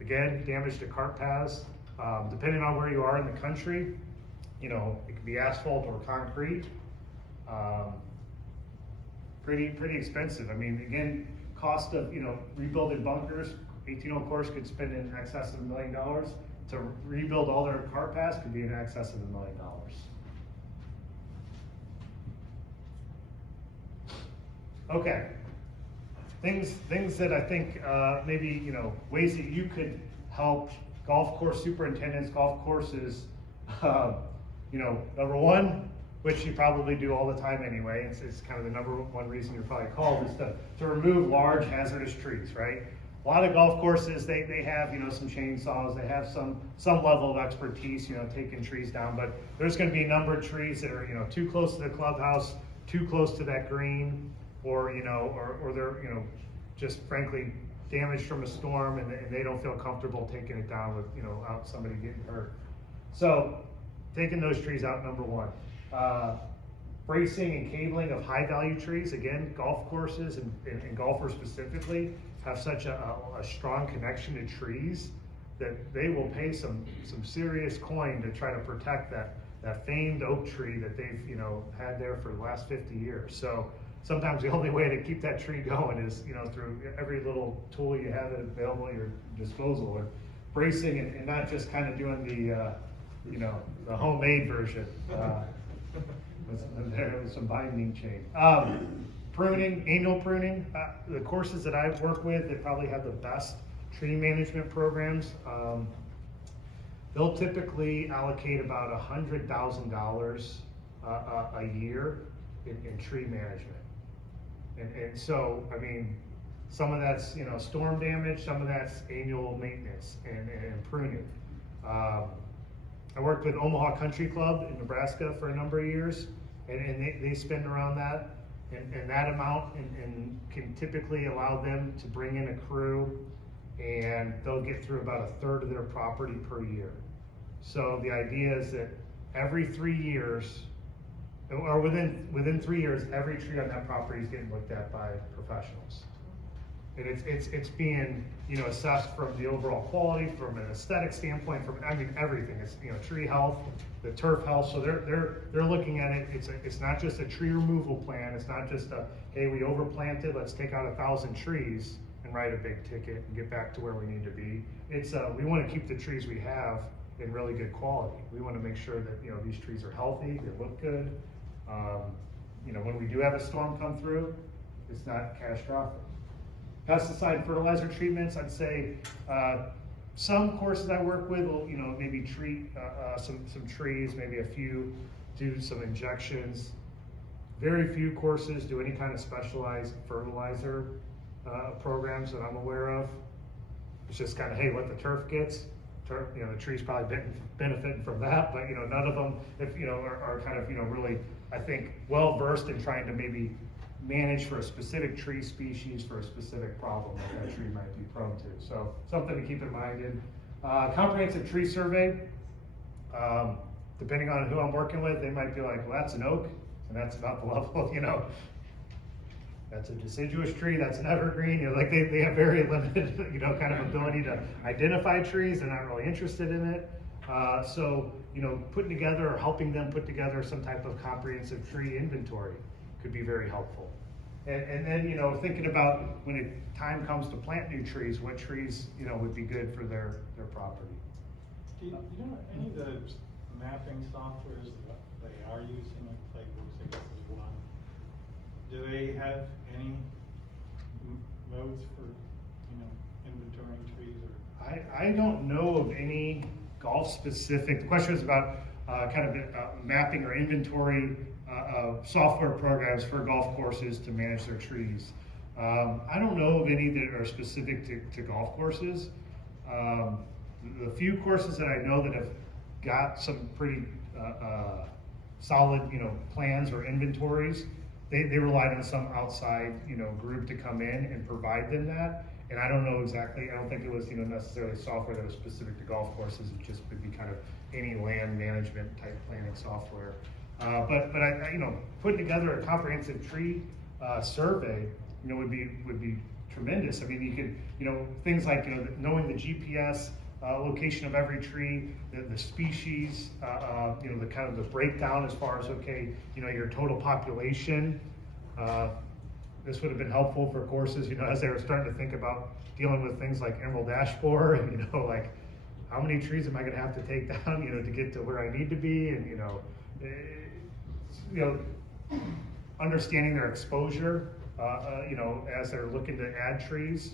Again, damage to cart paths, depending on where you are in the country, it could be asphalt or concrete. Pretty expensive. I mean, again, cost of rebuilding bunkers. 18-hole course could spend in excess of $1 million. To rebuild all their cart paths could be in excess of $1 million. Okay, things that I think maybe ways that you could help golf course superintendents, golf courses. Number one, which you probably do all the time anyway. It's kind of the number one reason you're probably called is to remove large hazardous trees, right? A lot of golf courses, they have, some chainsaws, they have some level of expertise, taking trees down, but there's going to be a number of trees that are, too close to the clubhouse, too close to that green, or they're, just frankly damaged from a storm and they don't feel comfortable taking it down with, out somebody getting hurt. So taking those trees out, number one. Bracing and cabling of high value trees. Again, golf courses and golfers specifically have such a strong connection to trees that they will pay some serious coin to try to protect that famed oak tree that they've had there for the last 50 years. So sometimes the only way to keep that tree going is through every little tool you have available at your disposal, and bracing and not just kind of doing the homemade version. With some binding chain. Pruning, annual pruning. The courses that I've worked with, they probably have the best tree management programs. They'll typically allocate about $100,000 a year in tree management. And so, I mean, some of that's storm damage, some of that's annual maintenance and pruning. I worked with Omaha Country Club in Nebraska for a number of years, and they spend around that, and that amount, and can typically allow them to bring in a crew, and they'll get through about 1/3 of their property per year. So the idea is that every 3 years, or within 3 years, every tree on that property is getting looked at by professionals. And it's being assessed from the overall quality, from an aesthetic standpoint, from everything. It's tree health, the turf health. So they're looking at it. It's not just a tree removal plan. It's not just hey, we overplanted, let's take out 1,000 trees and write a big ticket and get back to where we need to be. It's we want to keep the trees we have in really good quality. We want to make sure that these trees are healthy, they look good. When we do have a storm come through, it's not catastrophic. Pesticide fertilizer treatments, I'd say some courses I work with will, maybe treat some trees, maybe a few, do some injections. Very few courses do any kind of specialized fertilizer programs that I'm aware of. It's just kind of, hey, what the turf gets, the tree's probably benefiting from that, but none of them, if are kind of really, I think, well versed in trying to maybe manage for a specific tree species for a specific problem that tree might be prone to. So something to keep in mind. In comprehensive tree survey, depending on who I'm working with, they might be like, well, that's an oak, and that's about the level of, that's a deciduous tree, that's an evergreen. Like they have very limited, kind of ability to identify trees. They're not really interested in it. So, putting together or helping them put together some type of comprehensive tree inventory could be very helpful. And then, thinking about when time comes to plant new trees, what trees, would be good for their property. Do you know any of the mapping softwares that they are using, like Playgroups, I guess is one? Do they have any modes for, inventorying trees or? I don't know of any golf specific. The question is about kind of mapping or inventory software programs for golf courses to manage their trees. I don't know of any that are specific to golf courses. The few courses that I know that have got some pretty solid, plans or inventories, they relied on some outside, group to come in and provide them that. And I don't know exactly, I don't think it was, necessarily software that was specific to golf courses. It just would be kind of any land management type planning software. But I putting together a comprehensive tree survey, would be tremendous. I mean, you could, things like, knowing the GPS location of every tree, the species, the kind of the breakdown as far as, okay, your total population. This would have been helpful for courses, as they were starting to think about dealing with things like emerald ash borer and, like how many trees am I going to have to take down, to get to where I need to be, and understanding their exposure, as they're looking to add trees,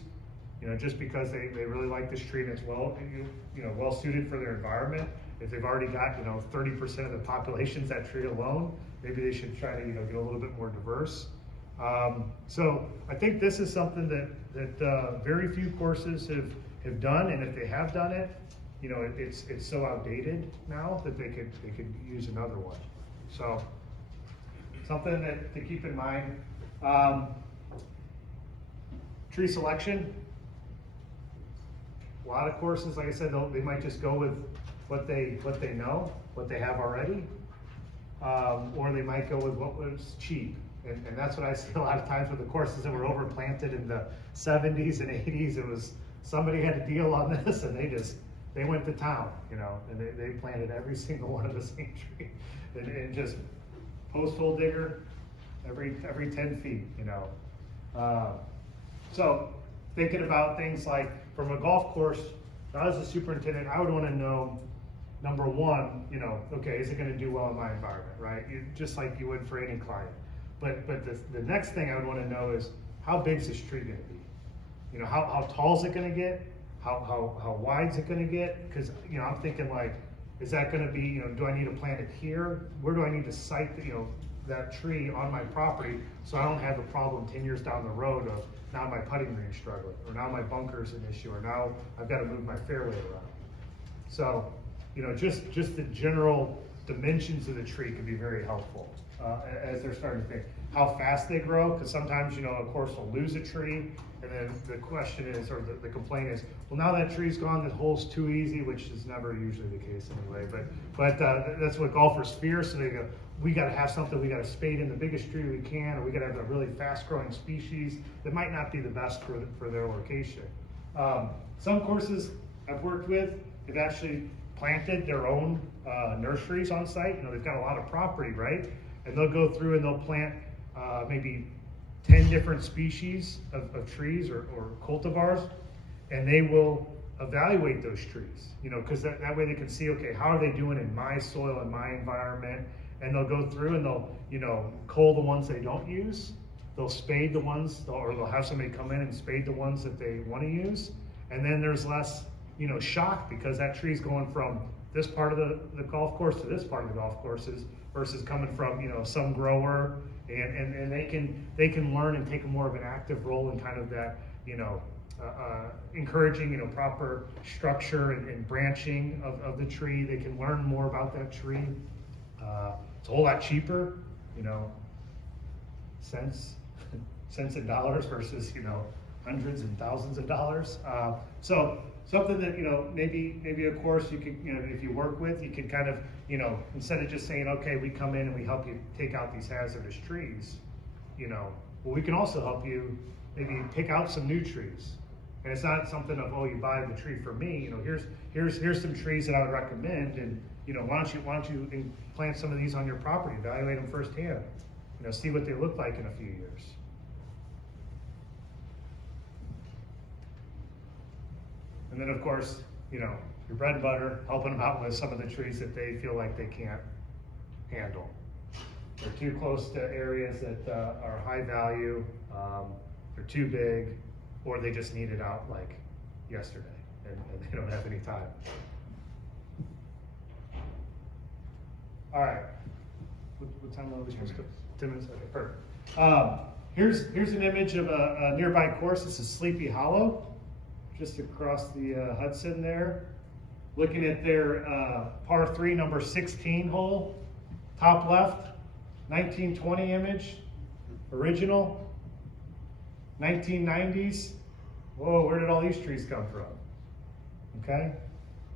just because they really like this tree and it's well suited for their environment. If they've already got 30% of the population's that tree alone, maybe they should try to get a little bit more diverse. So I think this is something that very few courses have done, and if they have done it, it's so outdated now that they could use another one. So something to keep in mind. Tree selection. A lot of courses, like I said, they might just go with what they know, what they have already, or they might go with what was cheap. And that's what I see a lot of times with the courses that were overplanted in the 70s and 80s. It was somebody had a deal on this, and they went to town, and they planted every single one of the same tree, and just post hole digger every 10 feet, So thinking about things like from a golf course, if I was a superintendent, I would want to know, number one, okay, is it going to do well in my environment, right? Just like you would for any client. But the next thing I would want to know is, how big is this tree going to be? How tall is it going to get? How wide is it going to get? Because I'm thinking like, is that going to be, do I need to plant it here? Where do I need to site that tree on my property so I don't have a problem 10 years down the road of now my putting green's struggling, or now my bunker's an issue, or now I've got to move my fairway around. So, just the general dimensions of the tree could be very helpful as they're starting to think how fast they grow, because sometimes, a course will lose a tree, and then the question is, or the complaint is, well, now that tree's gone, the hole's too easy, which is never usually the case anyway, but that's what golfers fear. So they go, we got to have something, we got to spade in the biggest tree we can, or we got to have a really fast growing species that might not be the best for their location. Some courses I've worked with have actually planted their own nurseries on site. They've got a lot of property, right? And they'll go through and they'll plant maybe 10 different species of trees or cultivars, and they will evaluate those trees, because that way they can see, okay, how are they doing in my soil and my environment, and they'll go through and they'll cull the ones they don't use, they'll spade the ones, or they'll have somebody come in and spade the ones that they want to use, and then there's less, shock, because that tree's going from this part of the golf course to this part of the golf courses versus coming from, some grower, And they can learn and take a more of an active role in kind of that, encouraging, proper structure and branching of the tree. They can learn more about that tree. It's a whole lot cheaper, cents and dollars versus, hundreds and thousands of dollars. So something that, maybe a course you could, if you work with, you could kind of, instead of just saying, okay, we come in and we help you take out these hazardous trees, well, we can also help you maybe pick out some new trees. And it's not something of, oh, you buy the tree for me, here's some trees that I would recommend, and, why don't you plant some of these on your property, evaluate them firsthand, see what they look like in a few years. And then, of course, your bread and butter, helping them out with some of the trees that they feel like they can't handle. They're too close to areas that are high value, they're too big, or they just need it out like yesterday, and they don't have any time. All right. What time are we supposed to? 10 minutes? Okay, perfect. Here's an image of a nearby course. This is Sleepy Hollow, just across the Hudson there. Looking at their par 3, number 16 hole, top left, 1920 image, original, 1990s. Whoa, where did all these trees come from? Okay,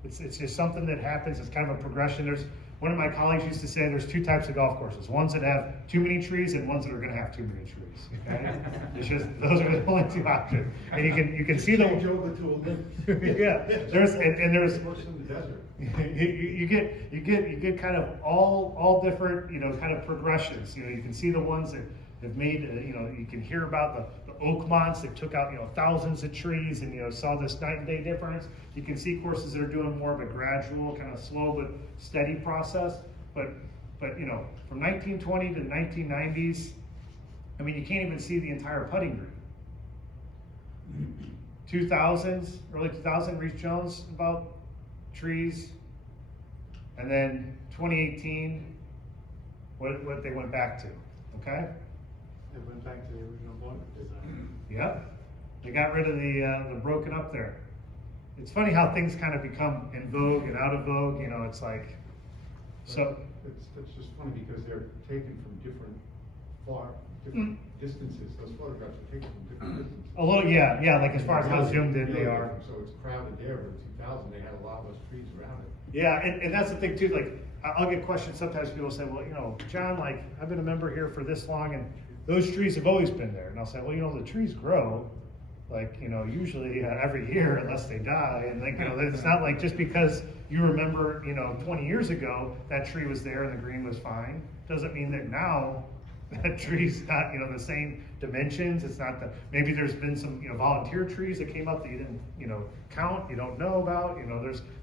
it's just something that happens. It's kind of a progression. There's one of my colleagues used to say there's two types of golf courses: ones that have too many trees and ones that are going to have too many trees. Okay, it's just those are the only two options. And you can see them. Change over to a bit. Yeah, there's there's Works in the desert. you get kind of all different kind of progressions. You can see the ones that have made you can hear about the Oakmonts that took out thousands of trees and saw this night and day difference. You can see courses that are doing more of a gradual, kind of slow but steady process. But from 1920 to the 1990s, I mean, you can't even see the entire putting green. 2000s, early 2000s, Reese Jones about trees, and then 2018, what they went back to, okay? It went back to the original boiler design. Yep, they got rid of the broken up there. It's funny how things kind of become in vogue and out of vogue, it's like, so. It's just funny because they're taken from different distances. Those photographs are taken from different distances. A little, yeah, like as far as how zoomed in they are. So it's crowded there, but in 2000 they had a lot less trees around it. Yeah, and that's the thing too, like, I'll get questions sometimes, people say, well, John, like, I've been a member here for this long and those trees have always been there. And I'll say, well, the trees grow, like, usually every year unless they die. And like, it's not like just because you remember, 20 years ago, that tree was there and the green was fine, doesn't mean that now that tree's not, the same dimensions. It's not maybe there's been some, volunteer trees that came up that you didn't, count, you don't know about,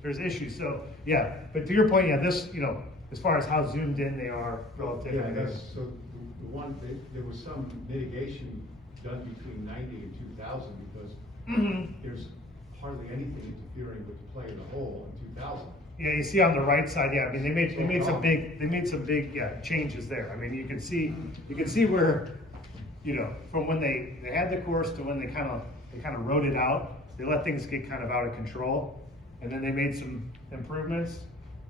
there's issues. So yeah, but to your point, yeah, this, as far as how zoomed in they are relative Yeah, to this. so the one, there was some mitigation done between 90 and 2000 because there's hardly anything interfering with the play of the hole in 2000. Yeah, you see on the right side, yeah, I mean, they made some big changes there. I mean, you can see where, from when they had the course to when they kind of wrote it out, they let things get kind of out of control, and then they made some improvements,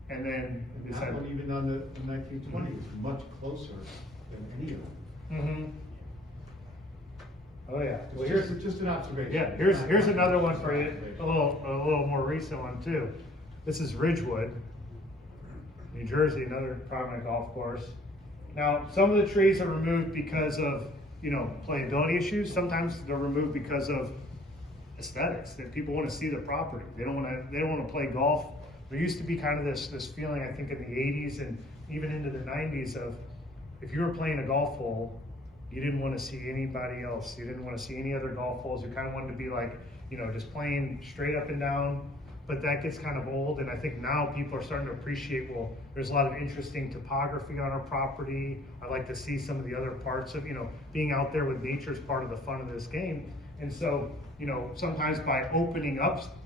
and then they That said, one, even on the 1920, was much closer than any of them. oh yeah. Well, It's just an observation. Yeah, here's another one for you, a little more recent one too. This is Ridgewood, New Jersey, another prominent golf course. Now, some of the trees are removed because of, playability issues. Sometimes they're removed because of aesthetics, that people want to see the property. They don't want to play golf. There used to be kind of this feeling, I think, in the 80s and even into the 90s of if you were playing a golf hole, you didn't want to see anybody else. You didn't want to see any other golf holes. You kind of wanted to be like, just playing straight up and down. But that gets kind of old, and I think now people are starting to appreciate, well, there's a lot of interesting topography on our property. I like to see some of the other parts of, being out there with nature is part of the fun of this game. And so, sometimes by opening up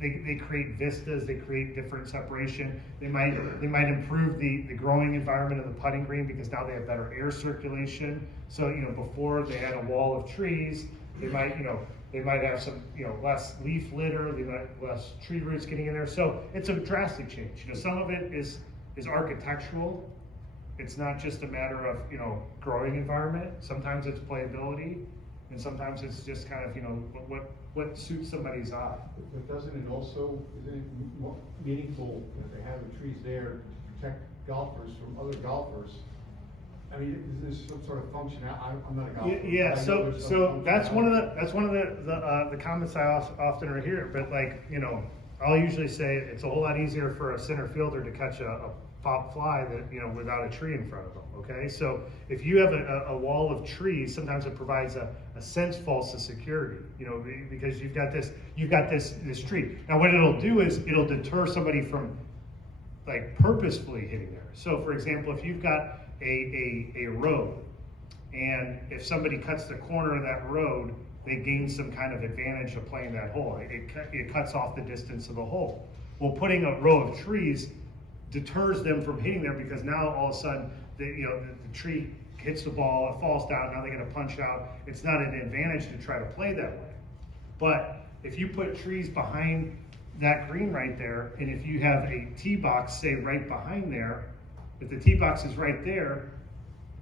they create vistas, they create different separation. They might improve the growing environment of the putting green because now they have better air circulation. So, you know, before they had a wall of trees, they might have some, you know, less leaf litter, they might have less tree roots getting in there. So it's a drastic change. You know, some of it is architectural. It's not just a matter of, you know, growing environment. Sometimes it's playability, and sometimes it's just kind of, you know, what suits somebody's eye. But isn't it more meaningful that they have the trees there to protect golfers from other golfers? I mean, is there some sort of function? I'm not a golfer. Yeah, I know so there's some that's one of functionality. the comments I often hear. But like, you know, I'll usually say it's a whole lot easier for a center fielder to catch a pop fly that, you know, without a tree in front of them. Okay, so if you have a wall of trees, sometimes it provides a sense false of security. You know, because you've got this tree. Now, what it'll do is it'll deter somebody from like purposefully hitting there. So, for example, if you've got a road, and if somebody cuts the corner of that road, they gain some kind of advantage of playing that hole. It cuts off the distance of the hole. Well, putting a row of trees deters them from hitting there because now all of a sudden the tree hits the ball, it falls down, now they gotta punch out. It's not an advantage to try to play that way. But if you put trees behind that green right there, and if you have a tee box, say right behind there, if the tee box is right there,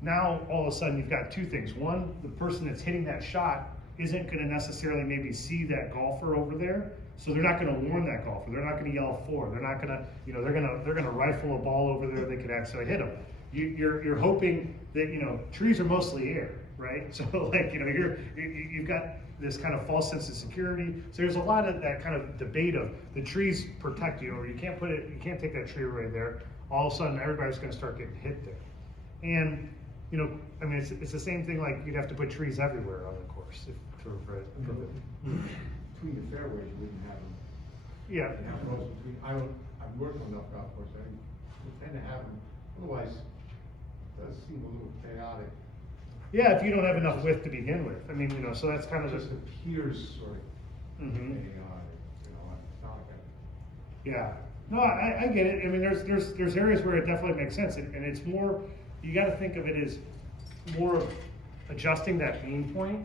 now all of a sudden you've got two things. One, the person that's hitting that shot isn't gonna necessarily maybe see that golfer over there, so they're not gonna warn that golfer. They're not gonna yell for. They're not gonna, you know, they're gonna rifle a ball over there. They could actually hit them. You're hoping that, you know, trees are mostly air, right? So like, you know, you've got this kind of false sense of security. So there's a lot of that kind of debate of the trees protect you, or you can't take that tree right there. All of a sudden, everybody's gonna start getting hit there. And, you know, I mean, it's the same thing like you'd have to put trees everywhere on the course. Between the fairways, you wouldn't have them. Yeah. You have rows between, I've worked on enough golf courses, I tend to have them, otherwise, it does seem a little chaotic. Yeah, if you don't have enough width to begin with. I mean, you know, so that's kind of It just appears sort of Mhm. chaotic, you know, it's not like a. Yeah. No, I get it. I mean, there's areas where it definitely makes sense, and it's more, you got to think of it as more of adjusting that aim point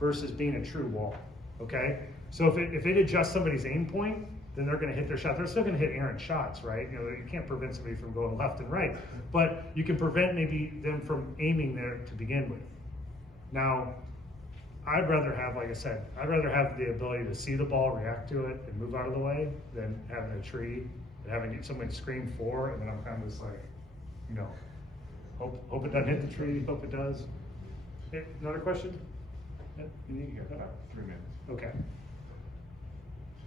versus being a true wall. Okay, so if it adjusts somebody's aim point, then they're going to hit their shot. They're still going to hit errant shots, right? You know, you can't prevent somebody from going left and right, but you can prevent maybe them from aiming there to begin with. Now, I'd rather have, like I said, I'd rather have the ability to see the ball, react to it, and move out of the way than having a tree and having someone scream for, and then I'm kind of just like, you know, hope it doesn't hit the tree, hope it does. Okay, another question? Yeah, you need to get that out. 3 minutes. Okay.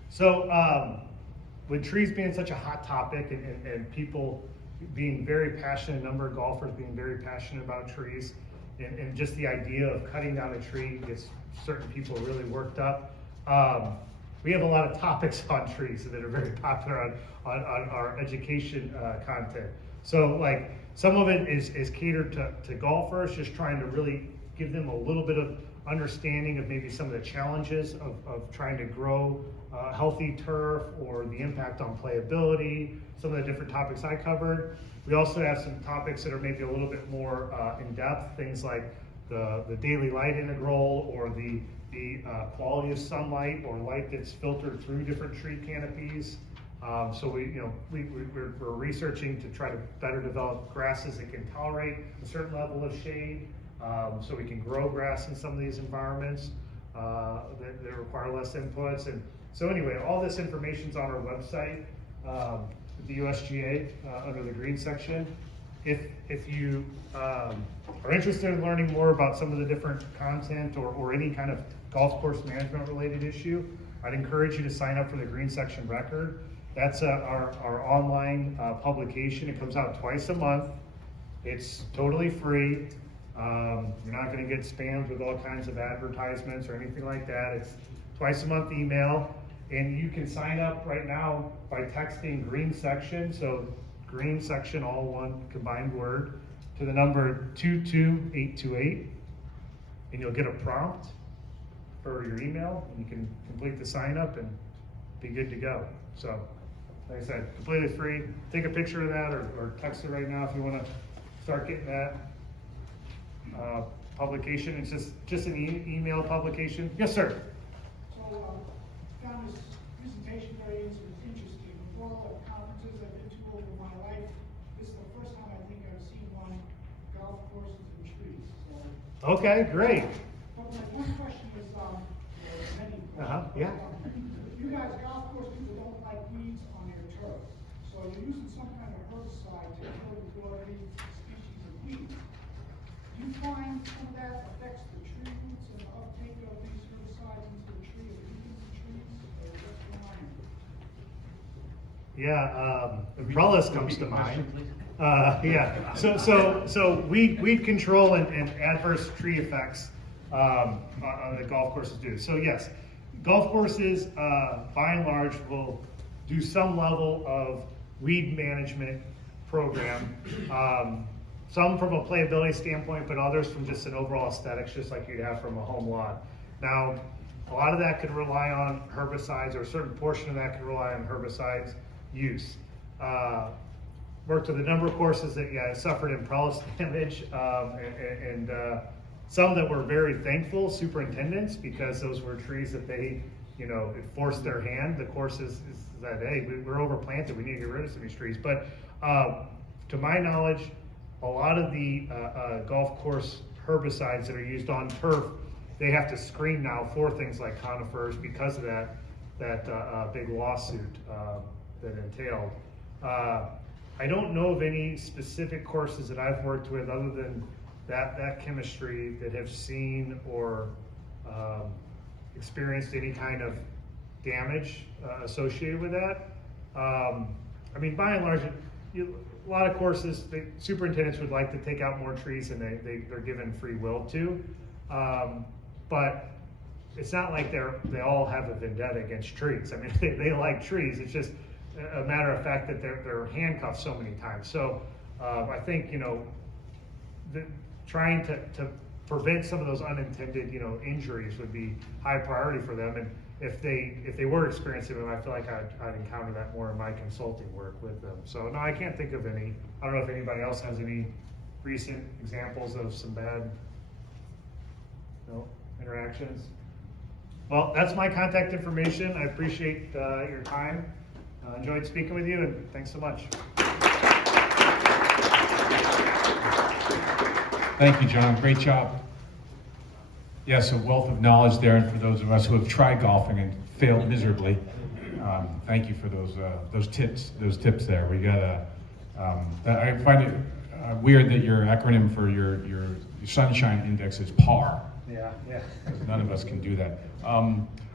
So, with trees being such a hot topic and people being very passionate, a number of golfers being very passionate about trees, and just the idea of cutting down a tree gets certain people really worked up. We have a lot of topics on trees that are very popular on our education content. So like some of it is catered to golfers, just trying to really give them a little bit of understanding of maybe some of the challenges of trying to grow healthy turf or the impact on playability, some of the different topics I covered. We also have some topics that are maybe a little bit more in depth, things like the daily light integral or the quality of sunlight or light that's filtered through different tree canopies. So we're researching to try to better develop grasses that can tolerate a certain level of shade, so we can grow grass in some of these environments that require less inputs. And so anyway, all this information's on our website, the USGA, under the green section. If you are interested in learning more about some of the different content or any kind of golf course management related issue, I'd encourage you to sign up for the Green Section Record. That's our online publication. It comes out twice a month. It's totally free. You're not going to get spammed with all kinds of advertisements or anything like that. It's twice a month email, and you can sign up right now by texting Green Section, so Green Section, all one combined word, to the number 22828, and you'll get a prompt for your email, and you can complete the sign up and be good to go. So, like I said, completely free. Take a picture of that or text it right now if you want to start getting that publication. It's just an email publication. Yes, sir. So, found this presentation very interesting. With all the conferences I've been to over my life, this is the first time I think I've seen one golf courses and trees. So, Okay, great. but my one question is, many questions. Yeah. You guys, golf course people don't like weeds on their turf. So you're using some kind of herbicide to kill the any species of weeds. Do you find some of that affects the tree roots and the uptake of these herbicides into the tree, or weakens the trees, or what's going on? Yeah, umbrellas comes to mind. Yeah, so weed control and adverse tree effects on the golf courses do. So yes, golf courses by and large will do some level of weed management program. Some from a playability standpoint, but others from just an overall aesthetics, just like you'd have from a home lawn. Now, a lot of that could rely on herbicides, or a certain portion of that could rely on herbicides use. Worked with a number of courses that suffered umbrella damage, and some that were very thankful superintendents, because those were trees that they, it forced their hand. The course is that, hey, we're overplanted, we need to get rid of some of these trees. But to my knowledge, a lot of the golf course herbicides that are used on turf, they have to screen now for things like conifers because of that big lawsuit that entailed. I don't know of any specific courses that I've worked with other than that chemistry that have seen or experienced any kind of damage associated with that. I mean, by and large, a lot of courses, superintendents would like to take out more trees and they're given free will to. But it's not like they all have a vendetta against trees. I mean, they like trees. It's just a matter of fact that they're handcuffed so many times. So I think, trying to prevent some of those unintended, injuries would be high priority for them. And if they were experiencing them, I feel like I'd encounter that more in my consulting work with them. So no, I can't think of any. I don't know if anybody else has any recent examples of some bad interactions. Well, that's my contact information. I appreciate your time. Enjoyed speaking with you, and thanks so much. Thank you, John. Great job. Yes, a wealth of knowledge there, and for those of us who have tried golfing and failed miserably, thank you for those tips there. We got I find it weird that your acronym for your sunshine index is PAR. Yeah. None of us can do that.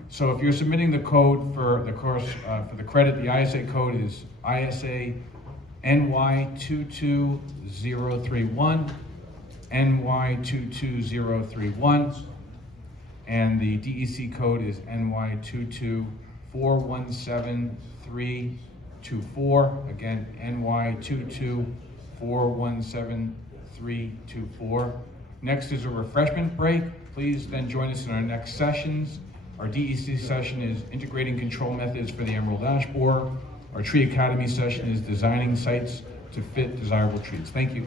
So if you're submitting the code for the course, for the credit, the ISA code is ISA NY22031, NY22031, and the DEC code is NY224173324. Again, NY224173324. Next is a refreshment break. Please then join us in our next sessions. Our DEC session is integrating control methods for the Emerald Ash Borer. Our Tree Academy session is designing sites to fit desirable trees. Thank you.